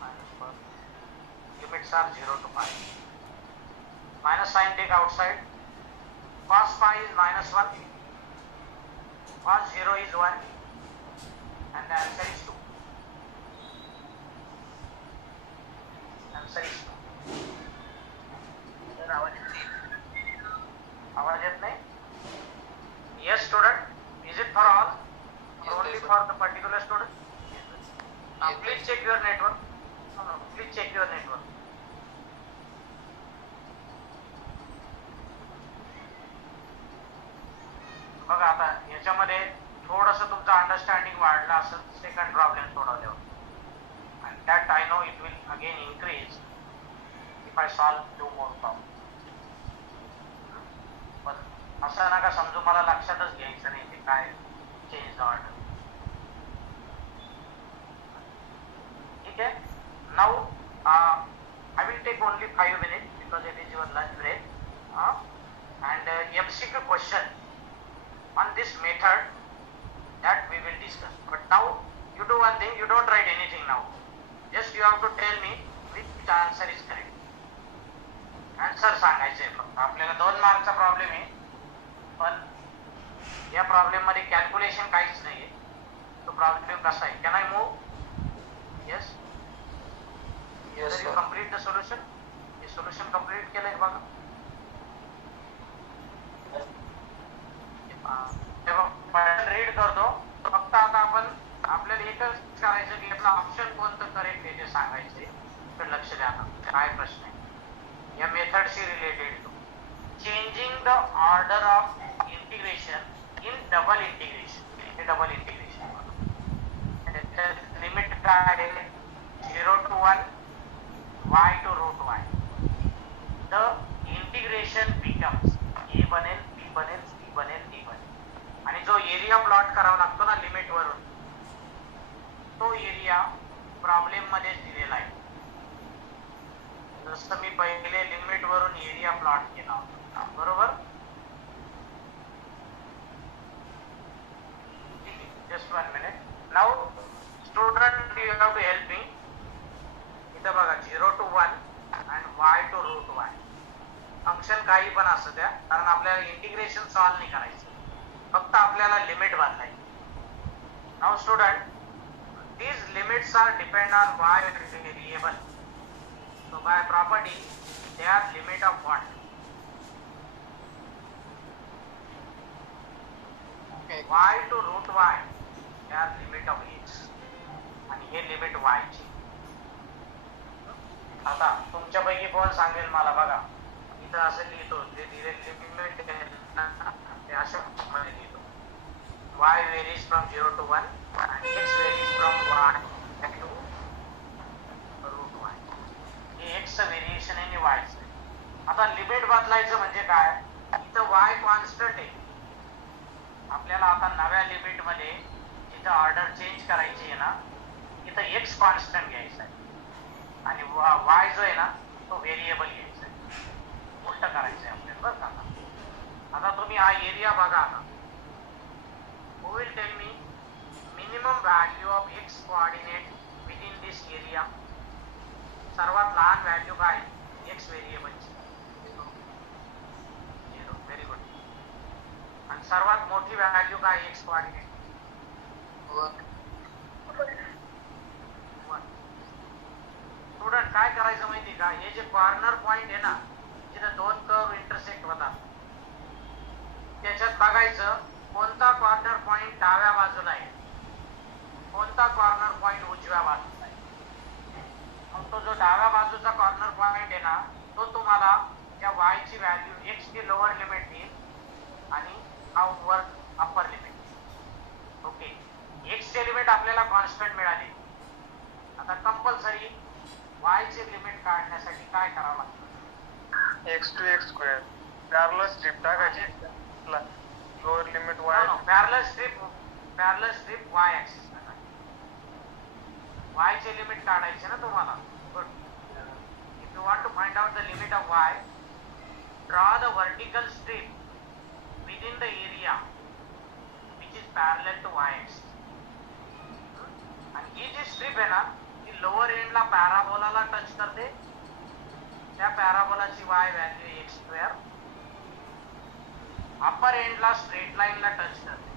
Minus cos. Limits are 0 to 5. Minus sign take outside. Cos phi is minus 1. Cos 0 is 1. And the answer is 2. Answer is 2. आवाज येत नाही? Yes, student. Is it for all? Yes, Only sir. for the particular student? Now Yes, please sir. check your network. No, please check your network. बघा आता याच्यामध्ये थोडंसं तुमचं अंडरस्टँडिंग वाढलं असेल सेकंड प्रॉब्लेम सोडवल्यावर. आणि that I know it will again increase if I solve 2 more problem. पण असं नका समजू मला लक्षातच घ्यायचं नाही ते काय चेंज ऑर्डर. ठीक आहे. Now I will take only 5 minutes because it is your lunch break. And MCQ question on this method that we will discuss. But now you do one thing, you don't write anything now. Just you have to tell me which answer is correct. Answer सांगायचं आहे फक्त. आपल्याला 2 मार्कचा प्रॉब्लेम आहे. पण या प्रॉब्लेम मध्ये कॅल्क्युलेशन काहीच नाहीये. तो प्रॉब्लेम कसा आहे? Can I move? Yes. Yes, you sir. Complete the solution. हे सोल्युशन कंप्लीट केलंय बघा. रीड करतो. फक्त आता आपण आपल्याला एकच करायचं की यातला ऑप्शन कोणतं करेक्ट आहे ते सांगायचे. तर लक्ष द्या आता काय प्रश्न आहे या मेथडशी related to changing the order of integration in double integration. हे डबल इंटिग्रेशन लिमिट काय आहे? 0 to 1 y to root y. The integration becomes a बनेल, b बनेल, c बनेल, d बनेल. आणि जो एरिया प्लॉट करावा लागतो ना लिमिट वरून, तो एरिया प्रॉब्लेम मध्येच दिलेला आहे. जसं मी पहिले लिमिट वरून एरिया प्लॉट केला होता, बरोबर? ठीक आहे, just 1 minute. Now student you have to help me. इथं बघा 0 to 1 and y to root y. Function काही पण असू द्या, कारण आपल्याला इंटिग्रेशन सॉल्व नाही करायचं, फक्त आपल्याला लिमिट बांधायची. Now student, these limits are depend on y variable. So by property they are limit of what? Okay. Y to root y, they are limit of x. आणि हे लिमिट y ची. आता तुमच्यापैकी कोण सांगेल मला? बघा इथं असं लिहितो जे लिमिट ते अशा मध्ये लिहितो y varies from 0 to 1 and x varies from 1 to root y. हे x चं व्हेरिएशन आहे आणि y चं. आता लिमिट बदलायचं म्हणजे काय, इथं y कॉन्स्टंट आहे. आपल्याला आता नव्या लिमिट मध्ये जिथं ऑर्डर चेंज करायची आहे ना, इथं x कॉन्स्टंट घ्यायचा आहे आणि y जो आहे ना तो व्हेरिएबल घ्यायचा आहे. उलट करायचं आहे आपल्याला बरं का. आता तुम्ही हा एरिया बघा. आता who will tell me minimum value of x coordinate within this area? सर्वात लहान व्हॅल्यू काय x व्हेरिएबलची? 0. Very good. आणि सर्वात मोठी व्हॅल्यू काय x कोऑर्डिनेट? 1. स्टुडंट काय करायचं माहिती का, हे जे कॉर्नर पॉइंट आहे ना जिथे दोन कर्व इंटरसेक्ट होतात त्याच्यात बघायचं कोणता कॉर्नर पॉइंट डाव्या बाजूला आहे, कोणता कॉर्नर पॉइंट उजव्या बाजूला आहे. मग तो जो डाव्या बाजूचा कॉर्नर पॉइंट आहे ना तो तुम्हाला त्या y ची व्हॅल्यू x ची लोअर लिमिट देईल आणि हा वर अप्पर लिमिट. ओके, x ची लिमिट आपल्याला कॉन्स्टंट मिळाली. आता कंपल्सरी y ची लिमिट काढण्यासाठी काय करावं लागतं? x to x square parallel strip टाकायची, lower limit y. Parallel strip y axis ला y ची लिमिट काढायची ना तुम्हाला. Good. If you want to find out the limit of y, draw the vertical strip within the area which is parallel to y axis. आणि ही जी स्ट्रिप आहे ना ती लोअर एंडला पॅराबोलाला टच करते. त्या पॅराबोलाची y व्हॅल्यू आहे x². अपर एंडला स्ट्रेट लाईनला टच करते.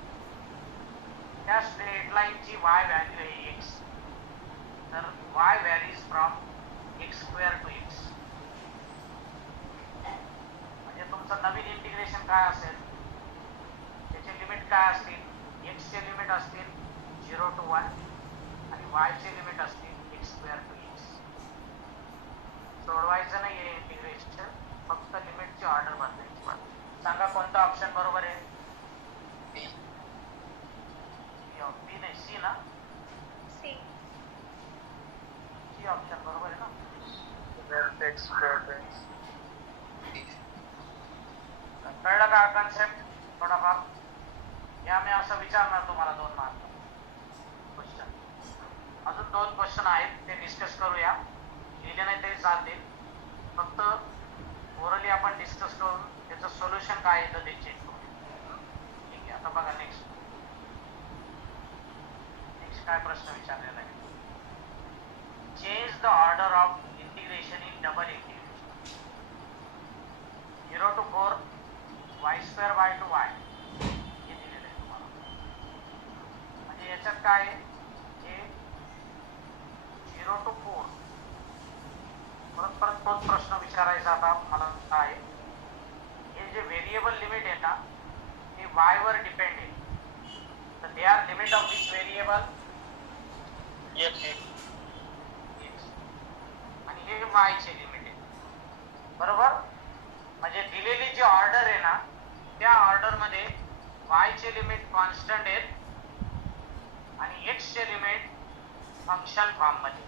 त्या स्ट्रेट लाईनची y व्हॅल्यू आहे x. तर y varies from x² to x. म्हणजे तुमचं नवीन इंटिग्रेशन काय असेल, त्याचे लिमिट काय असतील? x चे लिमिट असतील 0 to 1 आणि y चे लिमिट असतील x² टू x. सोडवायचं नाही हे इंटिग्रेशन, फक्त लिमिटची ऑर्डर बदलायची. सांगा कोणता ऑप्शन बरोबर आहे? B. बी नाही, सी ना? सी. सी ऑप्शन बरोबर आहे ना? x square. कळलं का कन्सेप्ट थोडाफार? या मी असं विचारणार तुम्हाला 2 मार्क क्वेश्चन. अजून 2 क्वेश्चन आहेत ते डिस्कस करूया. लिहिले नाही तरी चालतील, फक्त ओरली आपण डिस्कस करून त्याचं सोल्युशन काय येतं ते चेक करू. ठीक आहे. आता बघा नेक्स्ट काय प्रश्न विचारलेला आहे. Change the order of integration in double integration 0 to 4 y² by to y हे दिलेलं आहे तुम्हाला. म्हणजे याच्यात काय आहे, हे 0 to 4 परत तोच प्रश्न विचारायचा आता मला काय, हे जे व्हेरिएबल लिमिट आहे ना ते y वर डिपेंड आहे. तर they are limit of which variable? x. आणि हे y चे लिमिट आहे. बरोबर. म्हणजे दिलेली जी ऑर्डर आहे ना त्या ऑर्डर मध्ये y चे लिमिट कॉन्स्टंट आहेत आणि x चे लिमिट फंक्शन फॉर्म मध्ये.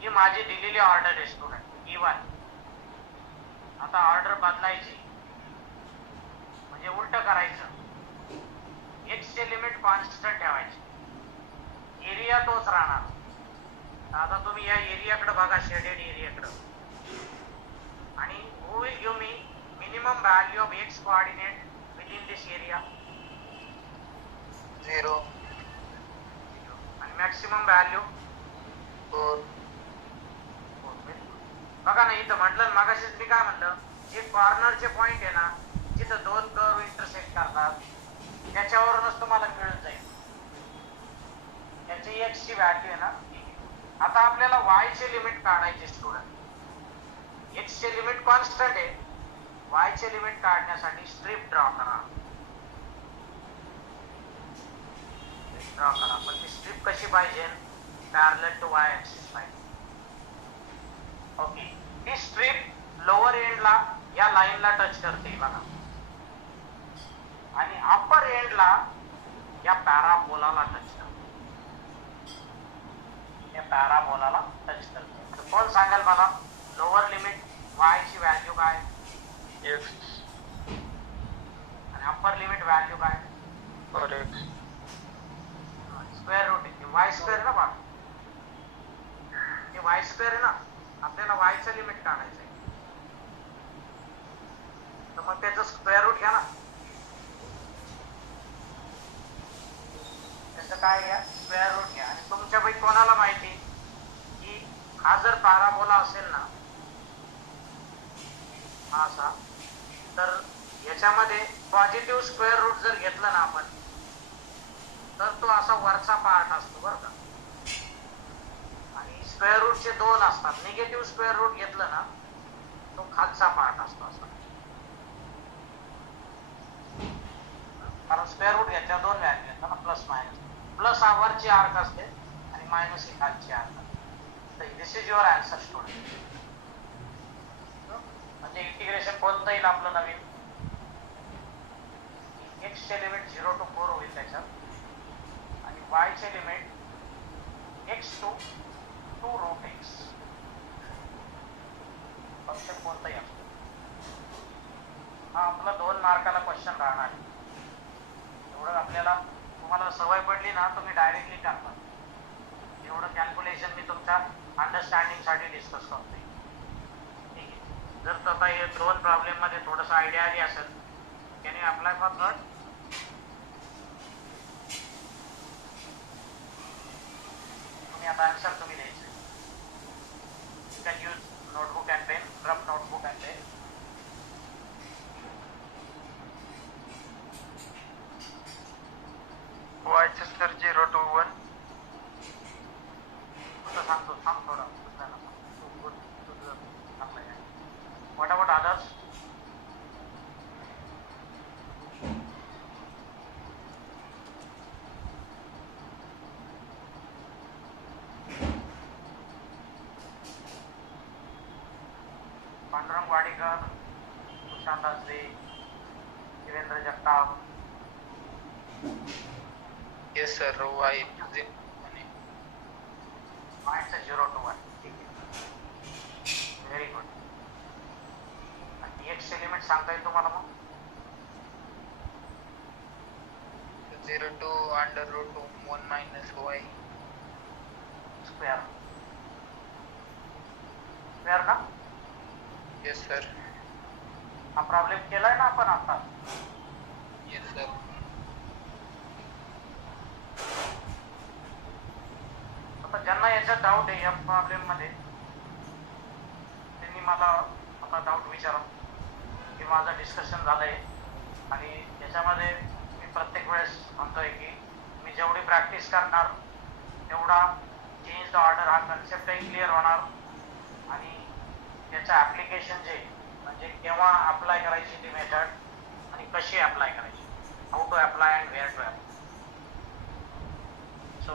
ही माझी दिलेली ऑर्डर आहे स्टुडंट E1. आता ऑर्डर बदलायची म्हणजे उलट करायचं. x चे लिमिट कॉन्स्टंट ठेवायचे, एरिया तोच राहणार. आता तुम्ही या एरियाकडे बघा, शेडेड एरियाकडे. आणि who will give me minimum value of x coordinate within this area? 0. आणि मॅक्सिमम व्हॅल्यू 4. बघा ना इथं म्हटलं मगाशीच मी काय म्हणलं, जे कॉर्नरचे पॉइंट आहे ना जिथं 2 कर्व इंटरसेक्ट करतात त्याच्यावरूनच तुम्हाला मिळून जाईल त्याची x ची व्हॅल्यू आहे ना. आता आपल्याला y चे लिमिट काढायचे स्टुडंट. x चे लिमिट कॉन्स्टंट आहे, y चे लिमिट काढण्यासाठी स्ट्रिप ड्रॉ करा. पण ती स्ट्रिप कशी पाहिजे? पॅरलल टू y ऍक्सिस पाहिजे. ओके, ती स्ट्रिप लोअर एंडला या लाईनला टच करते बघा, आणि अप्पर एंडला या पॅराबोलाला टच करते, या पॅराबोलाला टच करते. तर कोण सांगाल मला लोअर लिमिट y ची व्हॅल्यू काय x आणि अप्पर लिमिट व्हॅल्यू काय? और x square root y square ना बा, हे वाय स्क्वेअर आहे ना, आपल्याला वायचं लिमिट काढायचं आहे, तर मग त्याचं स्क्वेअर रूट घ्या ना. त्याचं काय घ्या, स्क्वेअर रूट घ्या. आणि तुमच्यापैकी कोणाला माहिती की हा जर पॅराबोला असेल ना, हा असा, तर याच्यामध्ये पॉझिटिव्ह स्क्वेअर रूट जर घेतलं ना आपण, तर तो असा वरचा पार्ट असतो बरं का, आणि स्क्वेअर रूटचे दोन असतात. निगेटिव्ह स्क्वेअर रूट घेतलं ना, तो खालचा पार्ट असतो असा, कारण स्क्वेअर रूट घ्यायच्या दोन व्हॅल्यू येतात ना, प्लस मायनस. प्लस हा वरची आर्क असते आणि मायनस ही खालची आर्क असते. तर this is your answer student. म्हणजे इंटिग्रेशन कोणतं येईल आपलं नवीन, x चे लिमिट 0 to 4 होईल त्याच्यात, आणि y चे limit x to 2 root x. Function कोणतंही असतं. हा आपला 2 मार्काला क्वेश्चन राहणार आहे. एवढं आपल्याला, तुम्हाला सवय पडली ना, तुम्ही डायरेक्टली करता. एवढं कॅल्क्युलेशन मी तुमच्या अंडरस्टँडिंगसाठी डिस्कस करतोय. ठीक आहे, जर तसा हे 2 प्रॉब्लेम मध्ये थोडंसं आयडिया आली असेल, can you apply for third? तुम्ही आता आन्सर तुम्ही द्यायचं. You can use notebook and pen, rough notebook and pen. y चे सर 0 to 1 तुझं सांगतो, सांग थोडं दुसऱ्याला सांग. तुझं चांगलं आहे. What about others? Pandurang Wadikar, Sushant Ajre, Shivendra Jagtap. Yes sir, y माइंडचं 0 to 1. ठीक आहे, व्हेरी गुड. आणि एक्स चे लिमिट सांगता येईल तुम्हाला मग? 0 to under root 1 minus y. Square, square ना? Yes sir. हा प्रॉब्लेम केलाय ना आपण आता. Yes sir. आता ज्यांना याच्यात डाऊट आहे या प्रॉब्लेम मध्ये, त्यांनी मला आता डाऊट विचारा, की माझं डिस्कशन झालंय आणि याच्यामध्ये मी प्रत्येक वेळेस म्हणतोय की मी जेवढी प्रॅक्टिस करणार तेवढा चेंज द ऑर्डर हा कन्सेप्टही क्लिअर होणार, आणि त्याचं ॲप्लिकेशन जे म्हणजे केव्हा अप्लाय करायची ती मेथड आणि कशी अप्लाय करायची, how to apply and where to apply. So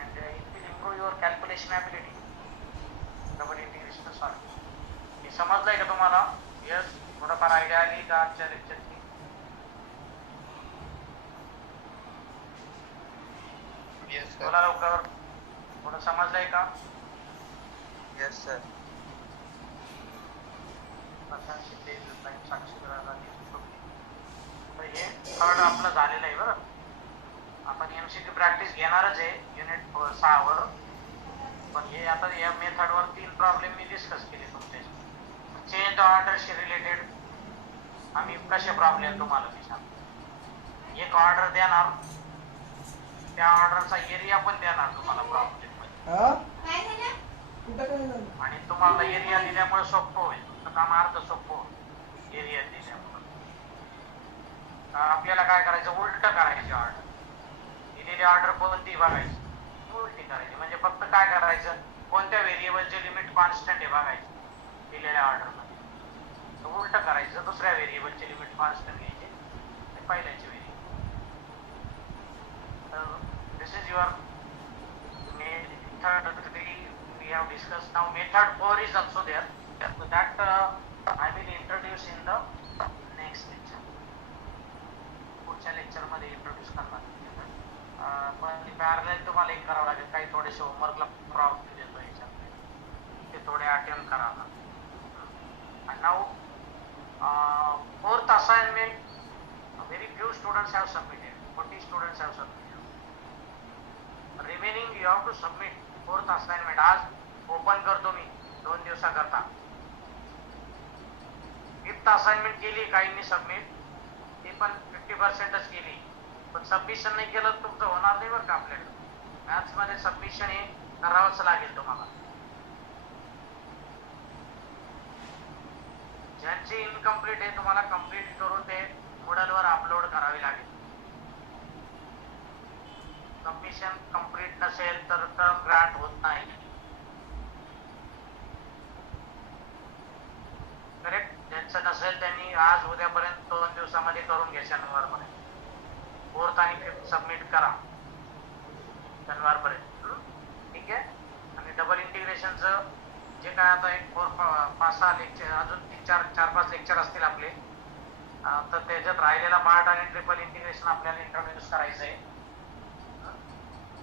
and it will improve your calculation ability. Double integration solve. हे समजलंय का तुम्हाला? यस, थोडंफार आयडिया आली का आजच्या लेक्चरची? Yes sir. बोला लवकर, थोडं समजलंय का? Yes sir. तर हे थर्ड आपलं झालेलं आहे बरं. आपण एमसीक्यू प्रॅक्टिस घेणारच आहे युनिट 6 वर, पण हे आता या मेथडवर 3 प्रॉब्लेम मी डिस्कस केले तुमचे. चेंज द ऑर्डरशी रिलेटेड आम्ही कसे प्रॉब्लेम तुम्हाला विचार, एक ऑर्डर देणार, त्या ऑर्डरचा एरिया पण देणार तुम्हाला प्रॉब्लेम मध्ये, आणि तुम्हाला एरिया दिल्यामुळे सोपं होईल, तुमचं काम अर्ध सोपं होईल एरिया दिल्यामुळे. आपल्याला काय करायचं, उलट करायची ऑर्डर. दिलेली ऑर्डर कोणती बघायची, उलटी करायची. म्हणजे फक्त काय करायचं, कोणत्या व्हेरिएबलचे लिमिट कॉन्स्टंट आहे बघायची दिलेल्या ऑर्डरमध्ये, उलट करायचं, दुसऱ्या व्हेरिएबलचे लिमिट कॉन्स्टंट घ्यायचे ते पहिल्याचे व्हेरिएबल. तर this is your method 3 we have discussed. Now method 4 is also there, so that that I will introduce in the next lecture. पुढच्या लेक्चर मध्ये इंट्रोड्यूस करणार. पण पॅरलल तुम्हाला एक करावं लागेल. काही थोडेसे होमवर्कला प्रॉब्लेम देतो याच्यात, ते थोडे अटेम्प्ट करा. And now fourth assignment, very few students have submitted. 40 students have submitted. Remaining you have to submit fourth assignment. आज ओपन करतो मी 2 दिवसाकरता. फिफ्थ असाइनमेंट केली काहींनी सबमिट, ती पण 50%च केली, पण सबमिशन नाही केलं तर तुमचं होणार नाही बरं का. आपल्याला मॅथ्स मध्ये सबमिशन हे करावंच लागेल तुम्हाला. ज्यांची इनकम्प्लीट आहे तुम्हाला कम्प्लीट करून ते मोडलवर अपलोड करावे लागेल. सबमिशन कम्प्लीट नसेल तर टर्म ग्रांट होत नाही. करेक्ट. ज्यांचं नसेल त्यांनी आज उद्यापर्यंत 2 दिवसामध्ये करून घ्या. शनिवारपर्यंत फोर्थ आणि फिफ्थ सबमिट करा शनिवारपर्यंत. ठीक आहे. आणि डबल इंटिग्रेशनचं जे काय आता एक 5-6 लेक्चर, अजून 4-5 लेक्चर असतील आपले, तर त्याच्यात राहिलेला पार्ट आणि ट्रिपल इंटिग्रेशन आपल्याला इंट्रोड्यूस करायचं आहे.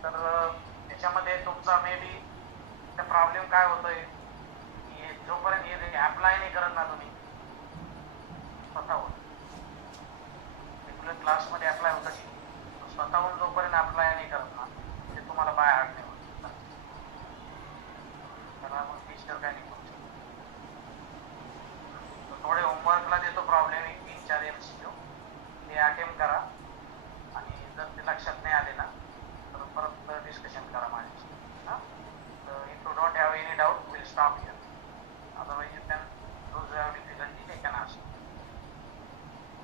तर त्याच्यामध्ये तुमचा मे बी प्रॉब्लेम काय होतोय की जोपर्यंत हे अप्लाय नाही करत ना तुम्ही स्वतःहून, रेग्युलर क्लासमध्ये अप्लाय होत असेल, स्वतःहून जोपर्यंत अप्लाय नाही करत ना ते तुम्हाला बाय हार्ट नाही होत. त्याला मग टीचर काय नाही करू शकत.